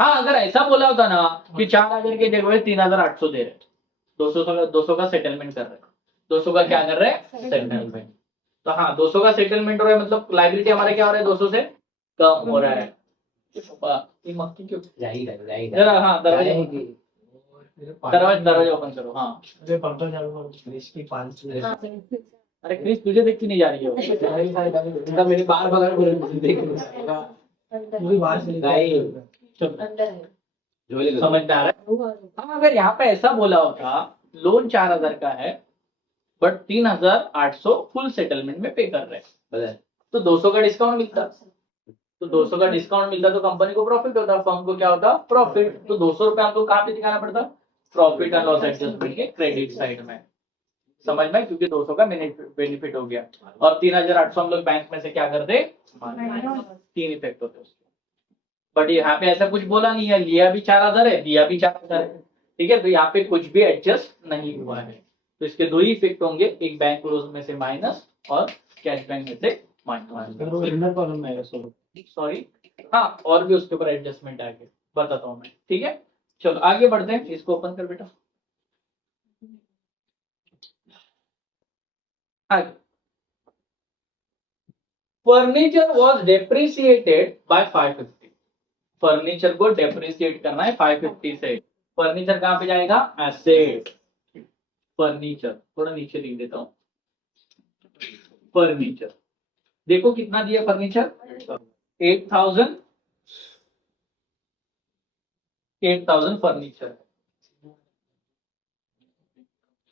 हाँ, अगर ऐसा बोला होता ना कि 4,000 की जगह 3,800 दे रहे, 200 का सेटलमेंट कर रहे, 200 का क्या कर रहे हैं, सेटलमेंट। तो हाँ, 200 का सेटलमेंट हो रहा है, मतलब लाइबिलिटी हमारा क्या हो रहा है, 200 से कम हो रहा है। ये मक्खी क्यों, जरा हाँ दरवाजा ओपन करो। हाँ अरे क्रिस, तुझे देख के नहीं जा रही है मेरे बार बार अंदर है। समझ में आ रहा है। हाँ, अगर यहाँ पे ऐसा बोला होता लोन 4,000 का है बट 3,800 फुल सेटलमेंट में पे कर रहे हैं, तो 200 का डिस्काउंट मिलता, तो 200 का डिस्काउंट मिलता तो कंपनी को प्रॉफिट होता, फर्म को क्या होता, प्रॉफिट। तो 200 रुपए हमको कहाँ पे दिखाना पड़ता, प्रॉफिट एंड लॉस एडजस्टमेंट के क्रेडिट साइड में। समझ में, क्योंकि 200 का बेनिफिट हो गया, और 3,800 हम लोग बैंक में से क्या करते, 3 इफेक्ट होते उसके। बट यहाँ पे ऐसा कुछ बोला नहीं है, लिया भी 4,000 है, दिया भी 4,000 है, ठीक है। तो यहाँ पे कुछ भी एडजस्ट नहीं हुआ है, तो इसके दो ही इफेक्ट होंगे, एक बैंक क्लोज में से माइनस और कैश बैंक में से माइनस। सॉरी, हाँ, और भी उसके ऊपर एडजस्टमेंट आगे बताता हूँ मैं, ठीक है। चलो आगे बढ़ते हैं, इसको ओपन कर बेटा। आगे, furniture was depreciated by 550। Furniture को डेप्रिसिएट करना है 550 से। फर्नीचर कहां पे जाएगा, एसेट। फर्नीचर थोड़ा नीचे लिख देता हूं, फर्नीचर देखो कितना दिया फर्नीचर, 8,000 फर्नीचर।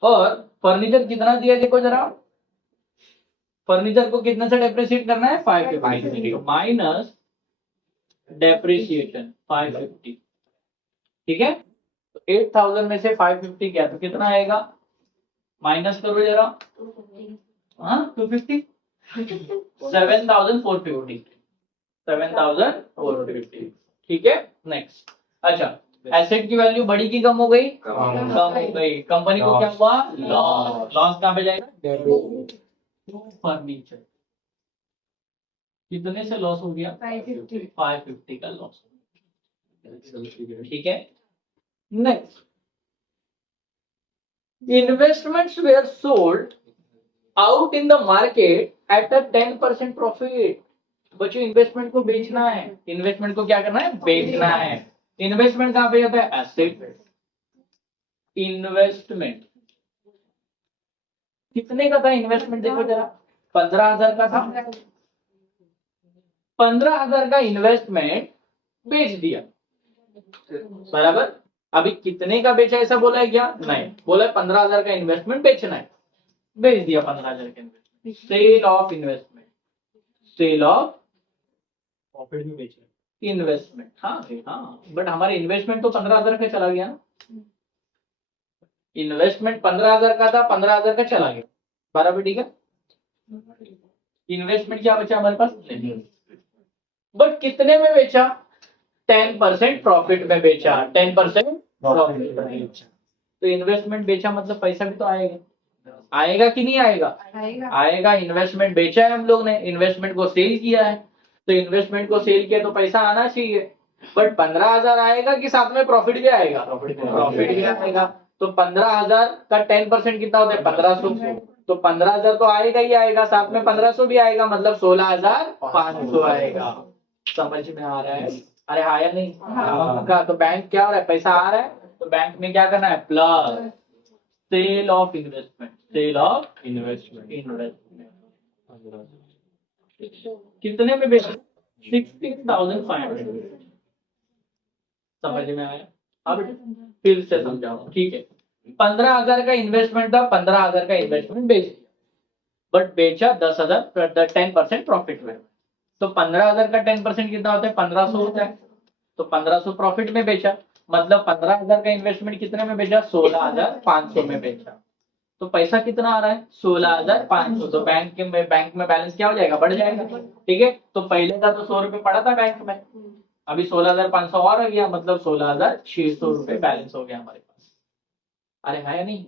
और फर्नीचर कितना दिया देखो जरा, फर्नीचर को कितने से डेप्रिसिएट करना है, 550 माइनस डेप्रिसिएशन 550, ठीक है। तो 8,000 में से 550 क्या, तो कितना आएगा, माइनस करो जरा, हाँ 250, 7,450, 7,450, ठीक है। नेक्स्ट, अच्छा, एसेट की वैल्यू बढ़ी की कम हो गई, कम हो गई। कंपनी को क्या हुआ, लॉस। लॉस कहाँ पे जाएगा, फर्नीचर। कितने से लॉस हो गया, 550 का लॉस, ठीक है। Next, investments were sold out in the market at a 10% profit. बच्चों इन्वेस्टमेंट को बेचना है, इन्वेस्टमेंट को क्या करना है, बेचना है। इन्वेस्टमेंट कहां पे जाता है, एसेट। इन्वेस्टमेंट कितने का था इन्वेस्टमेंट, देखो जरा, 15,000 का था, 15,000 का इन्वेस्टमेंट बेच दिया, बराबर। अभी कितने का बेचा ऐसा बोला है क्या, नहीं, बोला है 15,000 का इन्वेस्टमेंट बेचना है, बेच दिया 15,000 का investment. Sale of investment, sale of profit में बेचना, इन्वेस्टमेंट। हाँ हाँ, बट हमारे इन्वेस्टमेंट तो 15,000 का चला गया ना, इन्वेस्टमेंट 15,000 का था, 15,000 का चला गया, बराबर, ठीक है। इन्वेस्टमेंट क्या बचा हमारे पास, नहीं। बट कितने में बेचा, 10% प्रॉफिट में बेचा, 10% प्रॉफिट में बेचा। तो इन्वेस्टमेंट बेचा मतलब पैसा भी तो आएगा, आएगा कि नहीं आएगा, आएगा। इन्वेस्टमेंट बेचा है हम लोग ने, इन्वेस्टमेंट को सेल किया है, तो इन्वेस्टमेंट को सेल किया तो पैसा आना चाहिए। बट 15,000 आएगा कि साथ में प्रॉफिट भी आएगा, प्रॉफिट भी आएगा। तो 15,000 का 10% कितना होता है, 1,500। तो 15,000 तो आएगा ही आएगा, साथ में 1,500 भी आएगा, मतलब 16,500 आएगा। समझ में आ रहा है, अरे आया नहीं, का तो बैंक क्या हो रहा है, पैसा आ रहा है, तो बैंक में क्या करना है, plus sale of investment, sale of investment कितने में बेचा, 16,500। समझ में आया, अब फिर से समझाओ, ठीक है। 15,000 का इन्वेस्टमेंट था, 15,000 का इन्वेस्टमेंट बेच दिया, बट बेचा 10,000, 10% प्रॉफिट में। तो 15,000 का 10% कितना होता है, 1,500 होता है, तो 1,500 प्रॉफिट में बेचा। मतलब 15,000 का इन्वेस्टमेंट कितने में बेचा? 16,500 में बेचा। तो पैसा कितना आ रहा है? 16,500। तो बैंक में बैलेंस क्या हो जाएगा? बढ़ जाएगा। ठीक है, तो पहले का तो 100 रुपए पड़ा था बैंक में, अभी 16,500 और आ गया, मतलब 16,600 रुपए बैलेंस हो गया हमारे पास। अरे है या नहीं?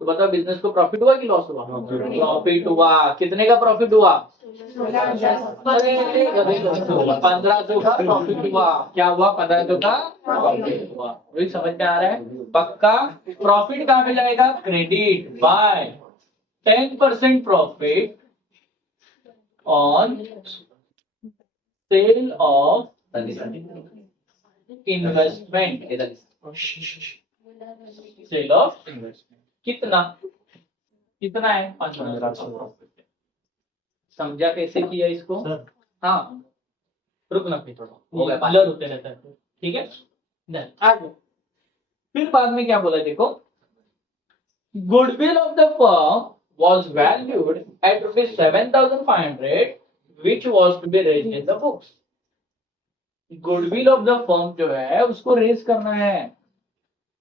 तो बताओ बिजनेस को प्रॉफिट हुआ कि लॉस हुआ? प्रॉफिट हुआ। कितने का प्रॉफिट हुआ? 1500 का प्रॉफिट हुआ। क्या हुआ? 1500 का प्रॉफिट हुआ। वही समझ में आ रहा है? पक्का। प्रॉफिट कहाँ पे जाएगा? Credit by 10% profit on sale of investment. Sale of investment कितना कितना है? 1500। समझा कैसे किया इसको? हाँ, रुकना फिर थोड़ा, हो गया, ब्लर होते रहता है। ठीक है, आगे फिर बाद में क्या बोला देखो, goodwill of the firm was valued at rupees 7,500 which was to be raised in the books. Goodwill of the firm जो है उसको रेज करना है।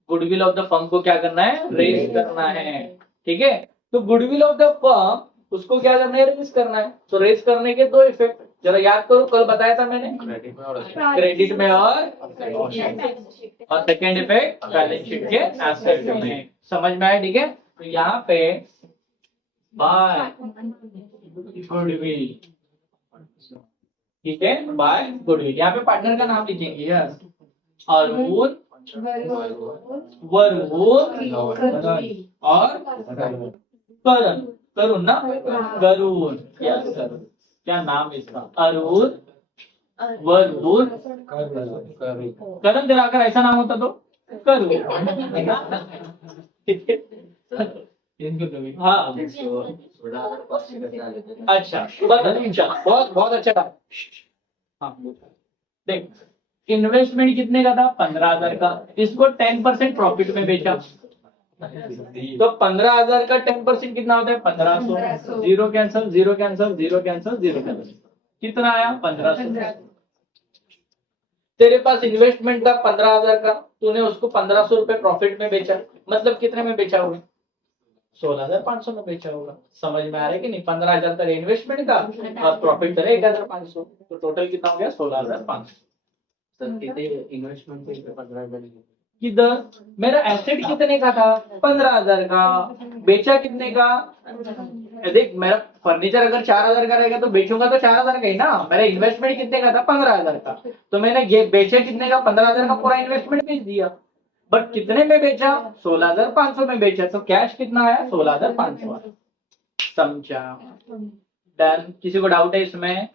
गुडविल ऑफ द फर्म को क्या करना है? रेज करना है। ठीक है, तो गुडविल ऑफ द फर्म उसको क्या करना है? रेज करना है। तो रेज करने के दो इफेक्ट जरा याद करो, कल बताया था मैंने, क्रेडिट में और सेकेंड इफेक्ट बैलेंस शीट के एसेट में। समझ में आया? ठीक है, तो यहाँ पे बाय गुडविल, ठीक है, बाय गुडविल। यहाँ पे पार्टनर का नाम लिखेंगे यार, अरुण, वरुण और करण। करुण ना? करुण, यस करुण। क्या नाम इसका? अरुण, वरुण, करण। तेरा अगर ऐसा नाम होता तो करुण। ठीक है, हाँ अच्छा, बहुत बहुत अच्छा था। हाँ देख, इन्वेस्टमेंट कितने का था? 15,000 का। इसको 10% प्रॉफिट में बेचा, तो 15,000 का 10% कितना होता है? 1500। Zero cancel, zero cancel, zero cancel, zero cancel, कितना आया? 1500। तेरे पास इन्वेस्टमेंट था 15,000 का, तूने उसको 1500 रुपए प्रॉफिट में बेचा, मतलब कितने में बेचा होगा? 16,500 में बेचा होगा। समझ में आ रहा है कि नहीं? 15,000 तेरे इन्वेस्टमेंट का और प्रॉफिट तेरे 1,500, तो टोटल कितना हो गया? 16,500। इन्वेस्टमेंट पे 15,000 किधर? मेरा एसेट कितने का था? 15,000 का। बेचा कितने का? देख, मेरा फर्नीचर अगर 4,000 का रहेगा तो बेचूंगा तो 4,000 का ही ना। मेरा इन्वेस्टमेंट कितने का था? 15,000 का। तो मैंने ये बेचे कितने का? 15,000 का पूरा इन्वेस्टमेंट बेच दिया। बट कितने में बेचा? 16,500 में बेचा। तो कैश कितना आया? 16,500। समझा? डन। किसी को डाउट है इसमें?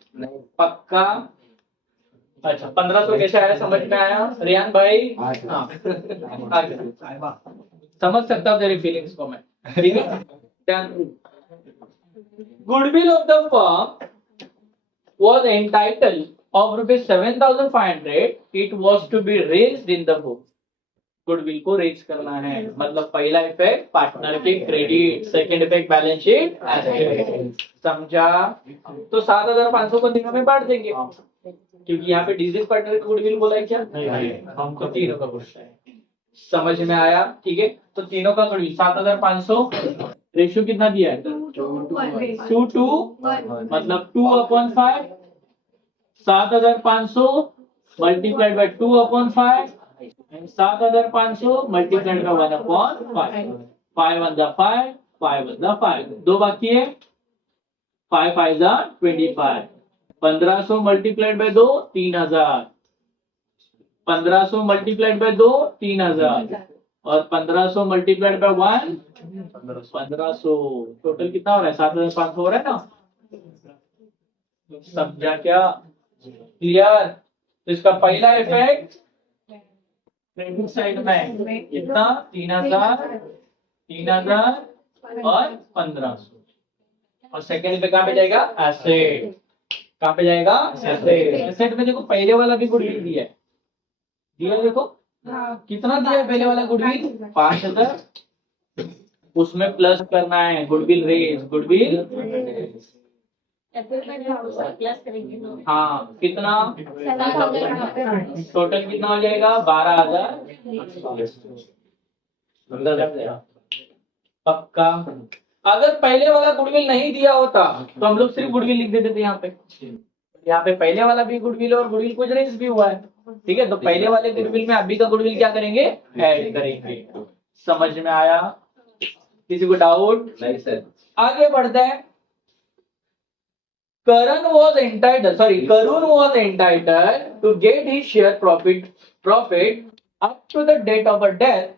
पक्का? अच्छा, 1500 कैसे आया? समझ में आया रियान भाई? हाँ, आगे समझ सकता हूँ तेरी फीलिंग्स को मैं। ठीक है, done. Goodwill of the firm was entitled of rupees 7,500. It was to be raised in the book. Goodwill को रेज करना है, मतलब पहला इफेक्ट पार्टनर के credit, second effect balance sheet asset. समझा? तो 7,500 को तीनों में बांट देंगे, क्योंकि यहाँ पे डिजीज पार्टनर का गुडविल बोला है क्या? नहीं, हमको तीनों का बोलता है। समझ में आया? ठीक है, तो तीनों का गुडविल 7,500, रेशियो कितना दिया है? 2:2, मतलब 2/5। 7,500 मल्टीप्लाइड बाय 2/5, 7,500 मल्टीप्लाइड बाय 1/5। 5 1 जा 5, 5 1 जा 5, दो बाकी है, 5 5 जा 25। 1500 मल्टीप्लाइड बाय 2, 3,000। 1500 मल्टीप्लाइड बाय 2, 3,000, और 1500 मल्टीप्लाइड बाय 1, 1500। टोटल कितना हो रहा है? 7,500 हो रहा है ना? समझा क्या? क्लियर? तो इसका पहला इफेक्ट क्रेडिट साइड में कितना? 3,000, 3,000 और 1,500। और सेकेंड पे कहाँ पे जाएगा? एसेट। कहाँ पे जाएगा? एसेट। एसेट में देखो पहले वाला भी गुडविल दिया है, दिया देखो कितना दिया है पहले वाला गुडविल? 5,000। उसमें प्लस करना है गुडविल रेज, गुडविल अप्रैल में प्लस करेंगे ना। हाँ कितना 7,000 टोटल कितना हो जाएगा 12,000 पक्का। अगर पहले वाला गुडविल नहीं दिया होता तो हम लोग सिर्फ गुडविल लिख देते थे यहाँ पे। यहाँ पे पहले वाला भी गुडविल और गुडविल कुछ रेंज भी हुआ है, ठीक है। तो पहले वाले गुडविल में अभी का गुडविल क्या करेंगे, ऐड करेंगे। समझ में आया? किसी को डाउट? नहीं सर। आगे बढ़ते हैं। Karan was entitled to get his share profit up to the date of her death.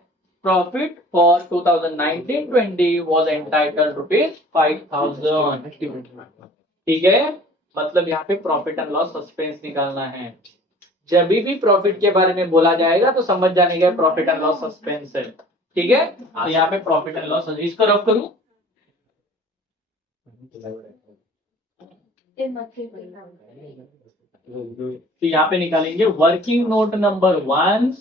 Profit for 2019-20 was entitled rupees 5,000. ठीक है, मतलब यहाँ पे प्रॉफिट एंड लॉस सस्पेंस निकालना है। जब भी प्रॉफिट के बारे में बोला जाएगा तो समझ जाने का प्रॉफिट एंड लॉस सस्पेंस है, ठीक है। तो यहाँ पे प्रॉफिट एंड लॉस, इसको रफ करूं तो यहाँ पे निकालेंगे working note number 1,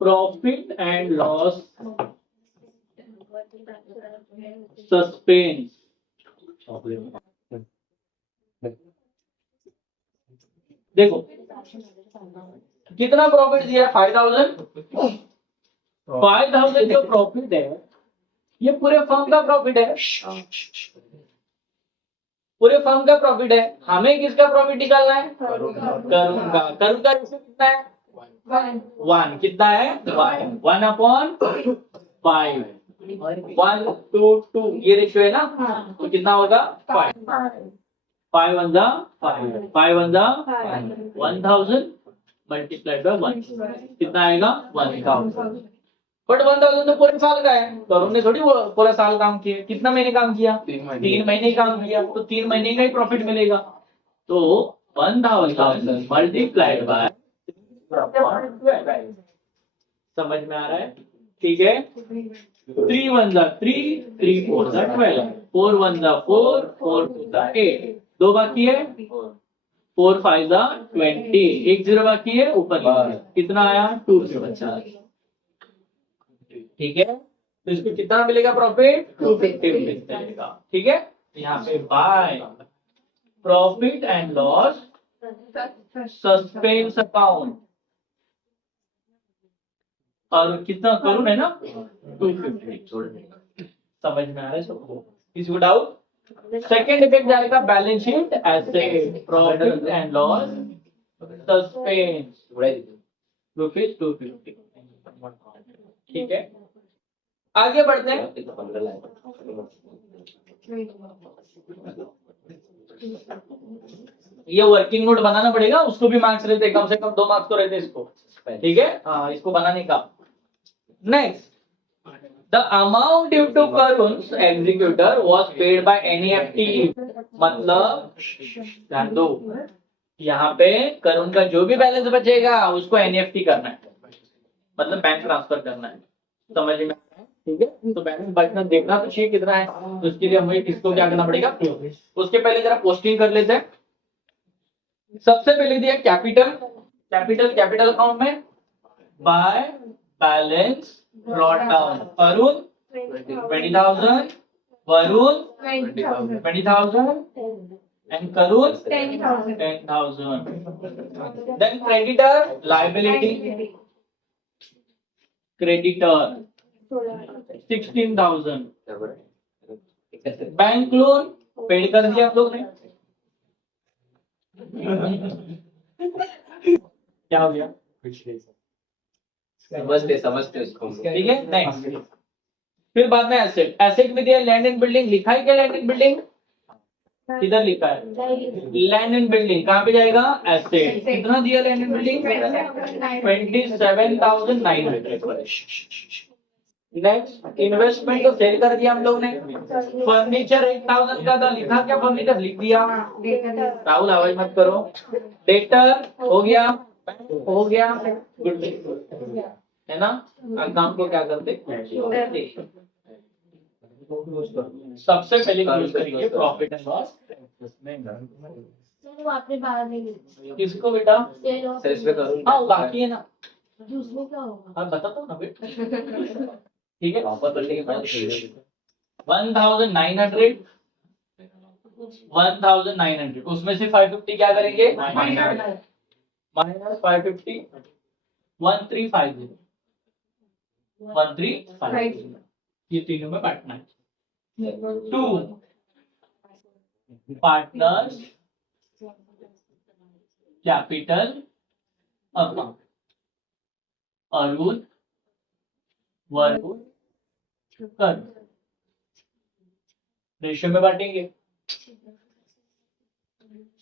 profit and loss suspense. देखो कितना प्रॉफिट दिया, 5,000। 5,000 जो प्रॉफिट है ये पूरे फर्म का प्रॉफिट है, पूरे फर्म का प्रॉफिट है। हमें किसका प्रॉफिट निकालना है, करुण का। करुण का रेशियो कितना है, 1। कितना है, 1/5। 1:2 ये रेशियो है ना, तो कितना होगा 5। 5 1 1000 मल्टीप्लाइड बाय 1 कितना आएगा 1000। बट 1000 तो पूरे साल का है, करुण ने थोड़ी पूरा साल काम किया। कितना महीने काम किया, 3 महीने काम किया, तो 3 महीने का ही प्रॉफिट मिलेगा। तो 1000 मल्टीप्लाइड बाय, समझ में आ रहा है? ठीक है। 3 1 3, 3 4 12, 4 1 4, 4 2 8, 2 बाकी है, 4 5 20, 1 0 बाकी है, ऊपर कितना आया 2 0 बचा। ठीक है, तो इसको कितना मिलेगा प्रॉफिट, 250 मिलेगा। ठीक है, यहाँ पे by profit and loss suspense account, और कितना करूँ है ना 250। समझ में आ रहा है सबको? किसी को डाउट? सेकेंड इफेक्ट जाएगा balance sheet, asset, profit and loss suspense rupees 250। ठीक है, आगे बढ़ते हैं। ये वर्किंग नोट बनाना पड़ेगा, उसको भी मार्क्स रहते, कम से कम 2 मार्क्स तो रहते इसको। ठीक है, हाँ इसको बनाने का। Next, the amount due to करुण's executor was paid by NEFT. मतलब ध्यान दो, यहाँ पे करुण का जो भी बैलेंस बचेगा उसको एनईएफटी करना है, मतलब बैंक ट्रांसफर करना है। समझ में? ठीक है, तो बैलेंस बचना देखना तो चाहिए कितना है, तो उसके लिए हमें किसको क्या करना पड़ेगा। उसके पहले जरा पोस्टिंग कर लेते हैं। सबसे पहले दिया कैपिटल अकाउंट में by balance brought down, Arun 20,000, Varun 20,000 and Karun 10,000। Then creditor liability, creditor 16,000। Bank loan paid कर दिया हम लोग ने। क्या हो गया, समझते उसको। ठीक है। नेक्स्ट, फिर बाद में एसेट में दिया लैंड एंड बिल्डिंग। लिखा है क्या लैंड एंड बिल्डिंग, किधर लिखा है लैंड एंड बिल्डिंग, कहाँ पे जाएगा एसेट। कितना दिया land and building 27,900। Next, investment को सेल कर दिया हम लोग ने। फर्नीचर 8,000 का था, लिखा क्या फर्नीचर, लिख दिया। राहुल आवाज मत करो। डेटर हो गया, हो गया, गुड है ना। अकाउंट को क्या करते, सबसे पहले यूज करेंगे प्रॉफिट एंड लॉस। चलो आपने बाहर नहीं ली। किसको बेटा, सेल्स पे करूँ। हाँ बाकी है ना, दूसरे क्या होगा, हाँ बताता हूँ ना बेटा। ठीक है, ऑफर करने के बाद 1,900 1900, उसमें से 550 क्या करेंगे माइनस 550, 1350, 1350, ये तीनों में बांटना है। 2 partners capital account, Arun, Varun, Karn, ratio में बांटेंगे।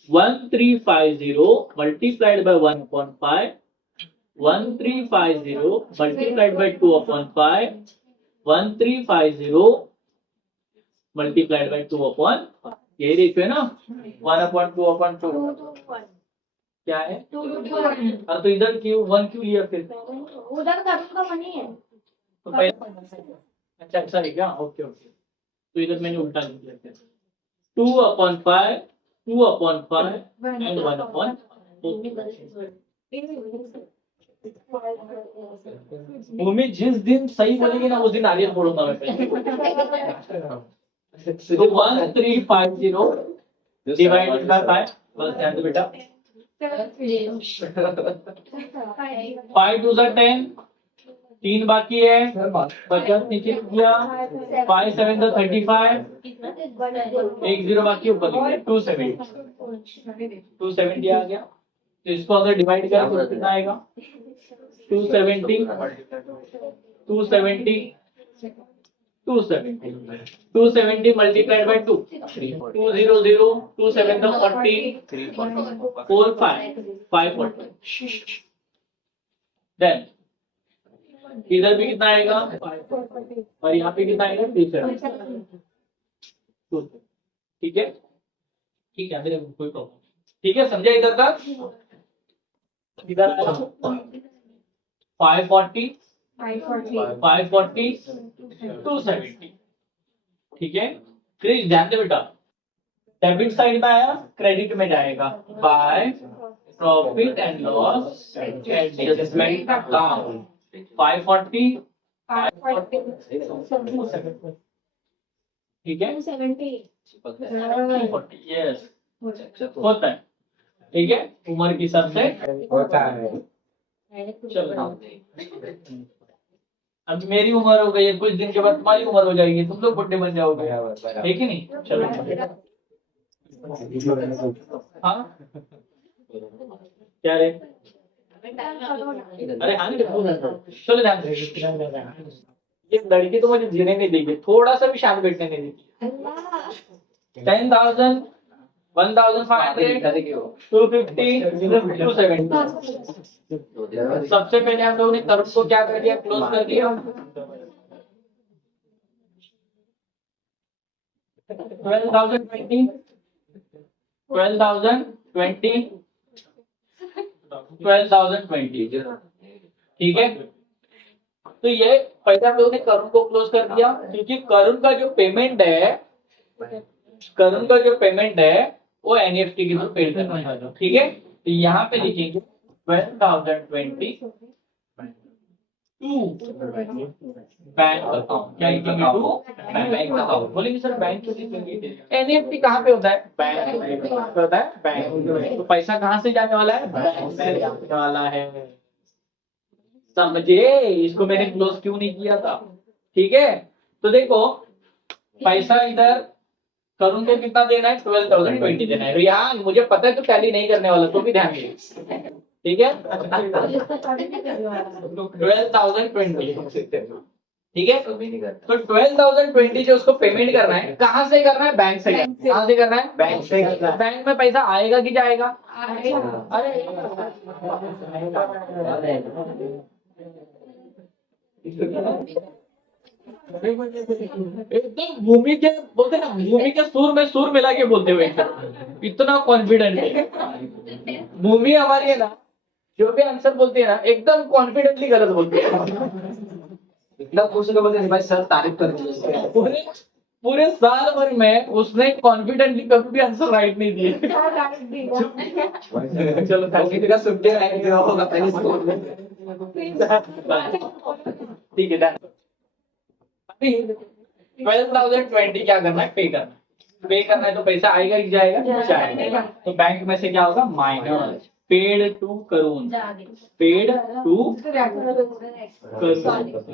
1350 multiplied by 1/5, 1350 multiplied by 2/5, 1350 multiplied by 2/5, यही रेशियो है ना, 1/2/2 क्या है? तो इधर क्यों 1 क्यों लिया फिर? उधर करुण का मनी है। तो पहले अच्छा ऐसा है क्या? ओके ओके, तो इधर मैंने उल्टा लिख दिया फिर। 2/5, 2/5 and 1/5। भूमि जिस दिन सही बोलेगी ना उस दिन नारियल फोड़ूंगा मैं पहले। तो 1350 डिवाइडेड बाय 5, बस ध्यान दो बेटा। 5 2 10, 3 बाकी है, 50 नीचे लिख दिया, 5 7 35, 1 0 बाकी ऊपर लिख दिया, 270 आ गया। तो इसको अगर डिवाइड करें तो कितना आएगा? 270 multiplied by 2, 200, 2 7 40, 4 5 540। देन इधर भी कितना आएगा? और यहाँ पे कितना आएगा? 2 ठीक है, ठीक है, मेरे कोई प्रॉब्लम। ठीक है, समझा इधर तक? इधर आया 540, 270। ठीक है, फिर ध्यान दे बेटा, डेबिट साइड में आया, क्रेडिट में जाएगा by profit and loss adjustment account. 540, 540, ठीक है, 240, यस होता है। ठीक है, उम्र के हिसाब से होता है। चलो। अब मेरी उम्र हो गई है, कुछ दिन के बाद तुम्हारी उम्र हो जाएगी, तुम लोग बुढ़े बन जाओगे, ठीक है नहीं? चलो हाँ क्या रे? अरे हाँ चलो ध्यान से। ये लड़की तो मुझे जीने नहीं देगी, थोड़ा सा भी शांत बैठने नहीं देगी। 10,000, 1,500, 250, 270। सबसे पहले हम लोगों ने करुण को क्या कर दिया? क्लोज कर दिया। 12,020, 12,020, ठीक है। तो ये पहले हम लोगों ने करुण को क्लोज कर दिया, क्योंकि करुण का जो पेमेंट है वो एनईएफटी के थ्रू पेड करना है, ठीक है। तो यहाँ पे लिखेंगे 12,020 टू बैंक अकाउंट। क्या लिखेंगे? To bank account. बोलेंगे सर बैंक क्यों लिखेंगे? एनईएफटी कहाँ पे होता है? बैंक पे होता है, बैंक। तो पैसा कहाँ से जाने वाला है? बैंक से जाने वाला है। समझे? इसको मैंने क्लोज क्यों नहीं किया था? ठीक है, तो देखो पैसा इधर करुण को कितना देना है? 12,020 देना है। यहाँ मुझे पता है तो टैली नहीं करने वाला, तो भी ध्यान दे, ठीक है। 12,020, ठीक है। तो 12,020 जो उसको पेमेंट करना है, कहाँ से करना है? बैंक से। कहाँ से करना है? बैंक से। बैंक में पैसा आएगा कि जाएगा? अरे एकदम भूमि के बोलते ना, भूमि के सुर में सुर मिला के बोलते हुए इतना कॉन्फिडेंट है भूमि हमारी है ना, जो भी आंसर बोलती है ना एकदम कॉन्फिडेंटली गलत बोलती है। इतना खुश होकर बोलते हैं भाई सर तारीफ कर रहे हैं। पूरे साल भर में उसने कॉन्फिडेंटली कभी भी आंसर राइट नहीं दिए। चलो थैंक यू, सुन के राइट दिया होगा पहले स्कोर में। ठीक है, 12,020 क्या करना है? पे करना है। पे करना है तो पैसा आएगा कि जाएगा? जाएगा। तो बैंक में से क्या होगा? माइनस पेड टू करून, पेड टू करून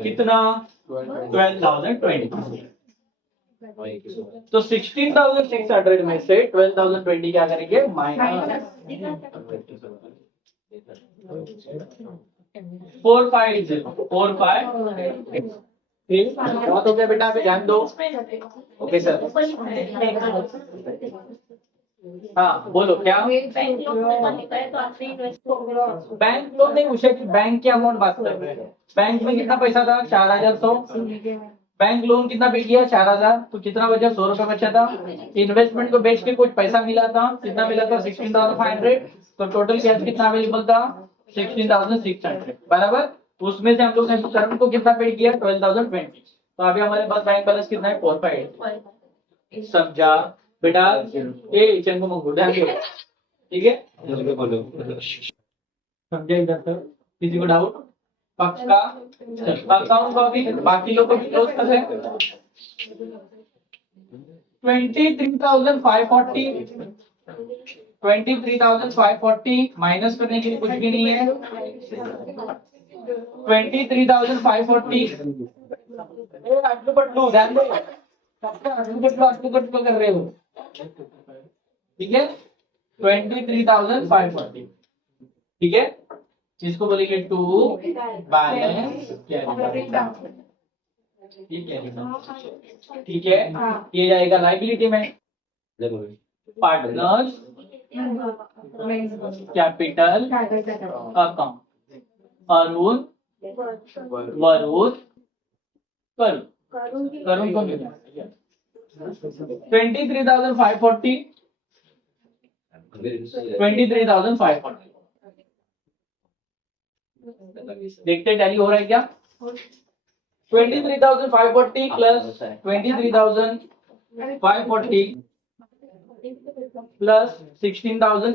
कितना? 12,020। तो 16,600 में से 12,020 क्या करेंगे? माइनस 450 बहुत हो गया बेटा, अभी ध्यान दो। ओके सर, हाँ बोलो क्या? बैंक लोन नहीं पूछे कि बैंक की अमाउंट बात कर रहे हैं। बैंक में कितना पैसा था? 4,100। बैंक लोन कितना पे किया? 4,000। तो कितना बचा? 100 रुपए बचा था। इन्वेस्टमेंट को बेच के कुछ पैसा मिला था, कितना मिला था? 16,500। तो टोटल कैश कितना अवेलेबल था? 16,600 बराबर। उसमें से हम लोग ने करंट को कितना पे किया? 12,020। तो अभी हमारे पास बैंक बैलेंस कितना है? 4,500। समझा बेटा? ए चंगू मंगू ध्यान दो, ठीक है? समझे इधर तक? किसी को डाउट? पक्का? अकाउंट को अभी बाकी लोग को भी क्लोज कर लें। 23,540 23,540 माइनस करने के लिए कुछ भी नहीं है। 23,540 आटलू पटलू ध्यान दो, आटलू पटलू कर रहे हो, ठीक है? 23,540, ठीक है? इसको बोलेंगे टू बैलेंस ठीक है? ये जाएगा लाइबिलिटी में। Partners capital account, Arun Varun Karun को मिला 23,540 23,540। देखते टैली हो रहा है क्या? 23,540 प्लस 23,540 प्लस 16,000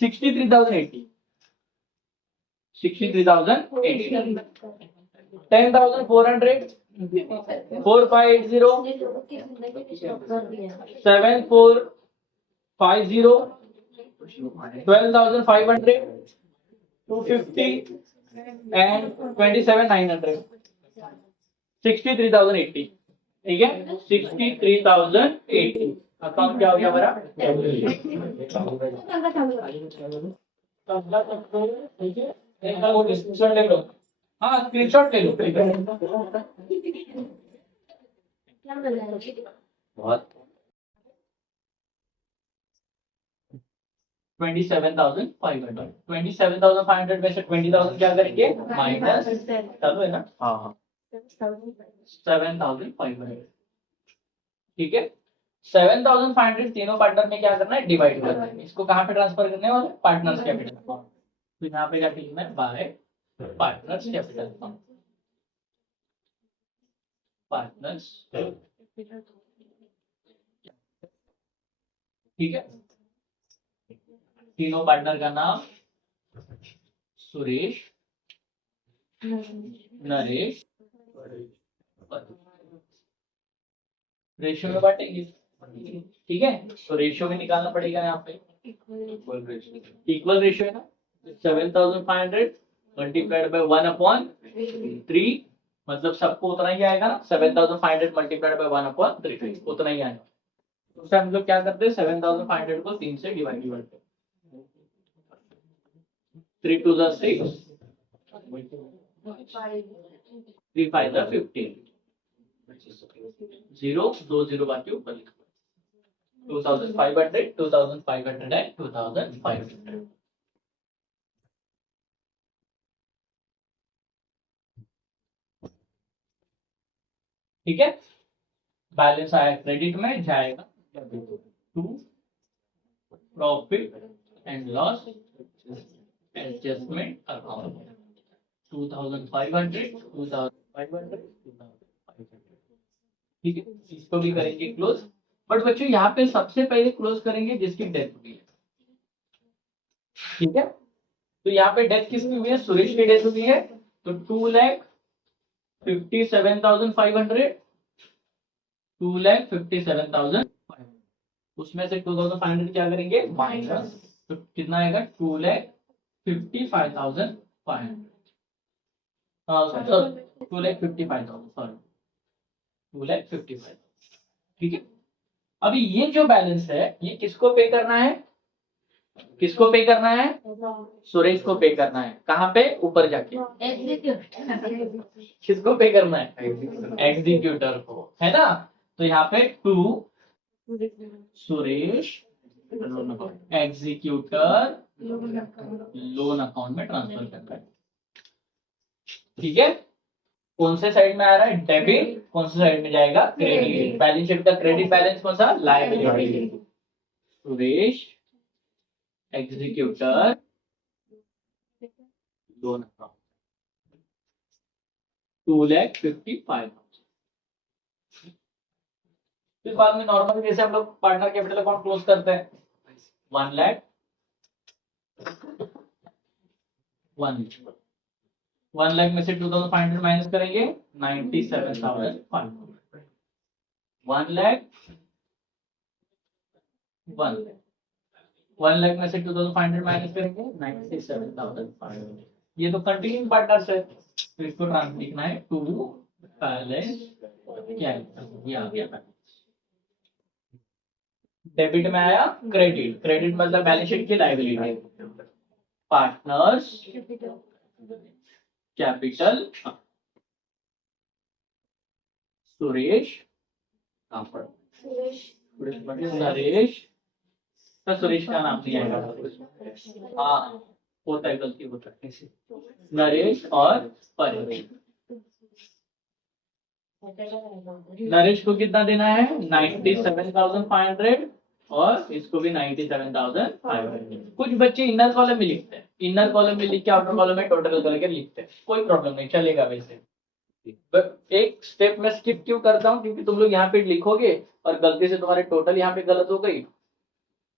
63,080 63,080 10,400 4,580 7,450 12,500 250 and 27,900 63,080, ठीक है? 63,080 अकाउंट क्या हो गया हमारा? स्क्रीनशॉट ले लो। हाँ स्क्रीनशॉट ले लो। बहुत 27,500 में से 20,000 क्या करेंगे? माइनस चालू है ना? हाँ 7,500, ठीक है? 7,500 तीनों पार्टनर में क्या करना है? डिवाइड करना है। इसको कहाँ पे ट्रांसफर करने वाले? Partners capital account. तो यहाँ पे क्या लिखना है? Bye partners capital account, partners, ठीक है? तीनों पार्टनर का नाम सुरेश, नरेश, रेशियो में बांटेंगे, ठीक है? तो रेशियो में निकालना पड़ेगा यहाँ पे। इक्वल रेशियो है ना? 7,500 मल्टीप्लाइड बाय 1/3, मतलब सबको उतना ही आएगा ना? 7,500 मल्टीप्लाइड बाय 1/3 उतना ही आएगा। तो उससे हम लोग क्या करते हैं? 7,500 को 3 से डिवाइड करते हैं। 3 2 6 3 5 15 0 2 0 बाकी ऊपर लिखो 2,500 2,500 एंड 2,500, ठीक है? बैलेंस आया क्रेडिट में, जाएगा to profit and loss adjustment account 2,500 2,500 ठीक है? इसको भी करेंगे क्लोज। बट बच्चों यहाँ पे सबसे पहले क्लोज करेंगे जिसकी डेथ हुई है, ठीक है? तो यहाँ पे डेथ किसकी हुई है? सुरेश की डेथ हुई है। तो 2,57,500 2,57,500 उसमें से 2500 क्या करेंगे माइनस, तो कितना आएगा 2,55,500 2,55,000 सॉरी 2,55,000। ठीक है, अभी ये जो बैलेंस है ये किसको पे करना है, किसको पे करना है, सुरेश को पे करना है। कहाँ पे, ऊपर जाके किसको पे करना है, एग्जीक्यूटर को, है ना। तो यहाँ पे to Suresh executor loan account में ट्रांसफर करना है। ठीक है, कौन से साइड में आ रहा है डेबिट, कौन से साइड में जाएगा क्रेडिट। बैलेंस शीट का क्रेडिट बैलेंस कौन सा, liability. Suresh executor loan account 2,55,000। फिर बाद में नॉर्मली जैसे हम लोग पार्टनर कैपिटल अकाउंट क्लोज करते हैं 1 लाख 1 लाख में से 2,500 माइनस करेंगे 97,500। 1 लाख 1 लाख में से 2,500 माइनस करेंगे 97,500। ये तो कंटिन्यूइंग पार्टनर्स है, तो इसको ट्रांसफर लिखना है टू बैलेंस कैपिटल। ये आ गया, डेबिट में आया क्रेडिट, क्रेडिट मतलब बैलेंस शीट की liability. Partners capital Suresh Naresh, तो सुरेश का नाम नहीं आएगा, हाँ होता है, गलती होता है, नरेश और परेश। नरेश को कितना देना है 97,500 और इसको भी 97,500। कुछ बच्चे इनर कॉलम में लिखते हैं, इनर कॉलम में लिख के आउटर कॉलम में टोटल करके लिखते हैं, कोई प्रॉब्लम नहीं, चलेगा वैसे। एक स्टेप में स्किप क्यों करता हूँ, क्योंकि तुम लोग यहाँ पे लिखोगे और गलती से तुम्हारे टोटल यहाँ पे गलत हो गई,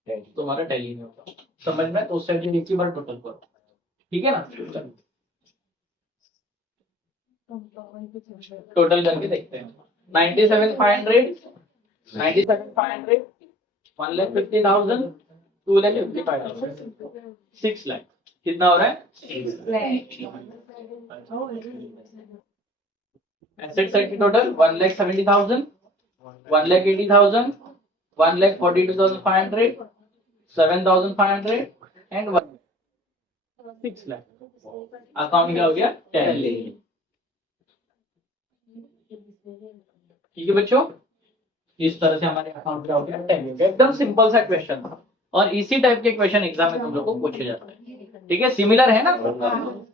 तुम्हारा टैली नहीं होगा समझ में, तो उस साइड एक ही बार टोटल करो, ठीक है ना। टोटल करके देखते हैं 97,500 1,50,000 2,55,000 6 लाख कितना हो रहा है, एसेट साइड की टोटल 1,70,000 1,80,000 1,42,500 7,500 एंड 6 लाख। अकाउंट क्या हो गया टैली। ठीक है बच्चों, इस तरह से हमारे अकाउंट क्या हो गया टैली हो गया। एकदम सिंपल सा क्वेश्चन था और इसी टाइप के क्वेश्चन एग्जाम में तुम लोग को पूछे जाते हैं। ठीक है, सिमिलर है ना,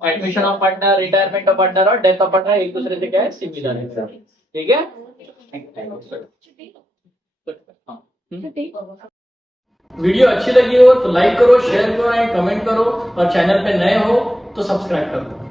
admission of partner, retirement of partner और डेथ ऑफ पार्टनर एक दूसरे से क्या है सिमिलर है। ठीक है, वीडियो अच्छी लगी हो तो लाइक करो, शेयर करो एंड कमेंट करो और चैनल पे नए हो तो सब्सक्राइब करो।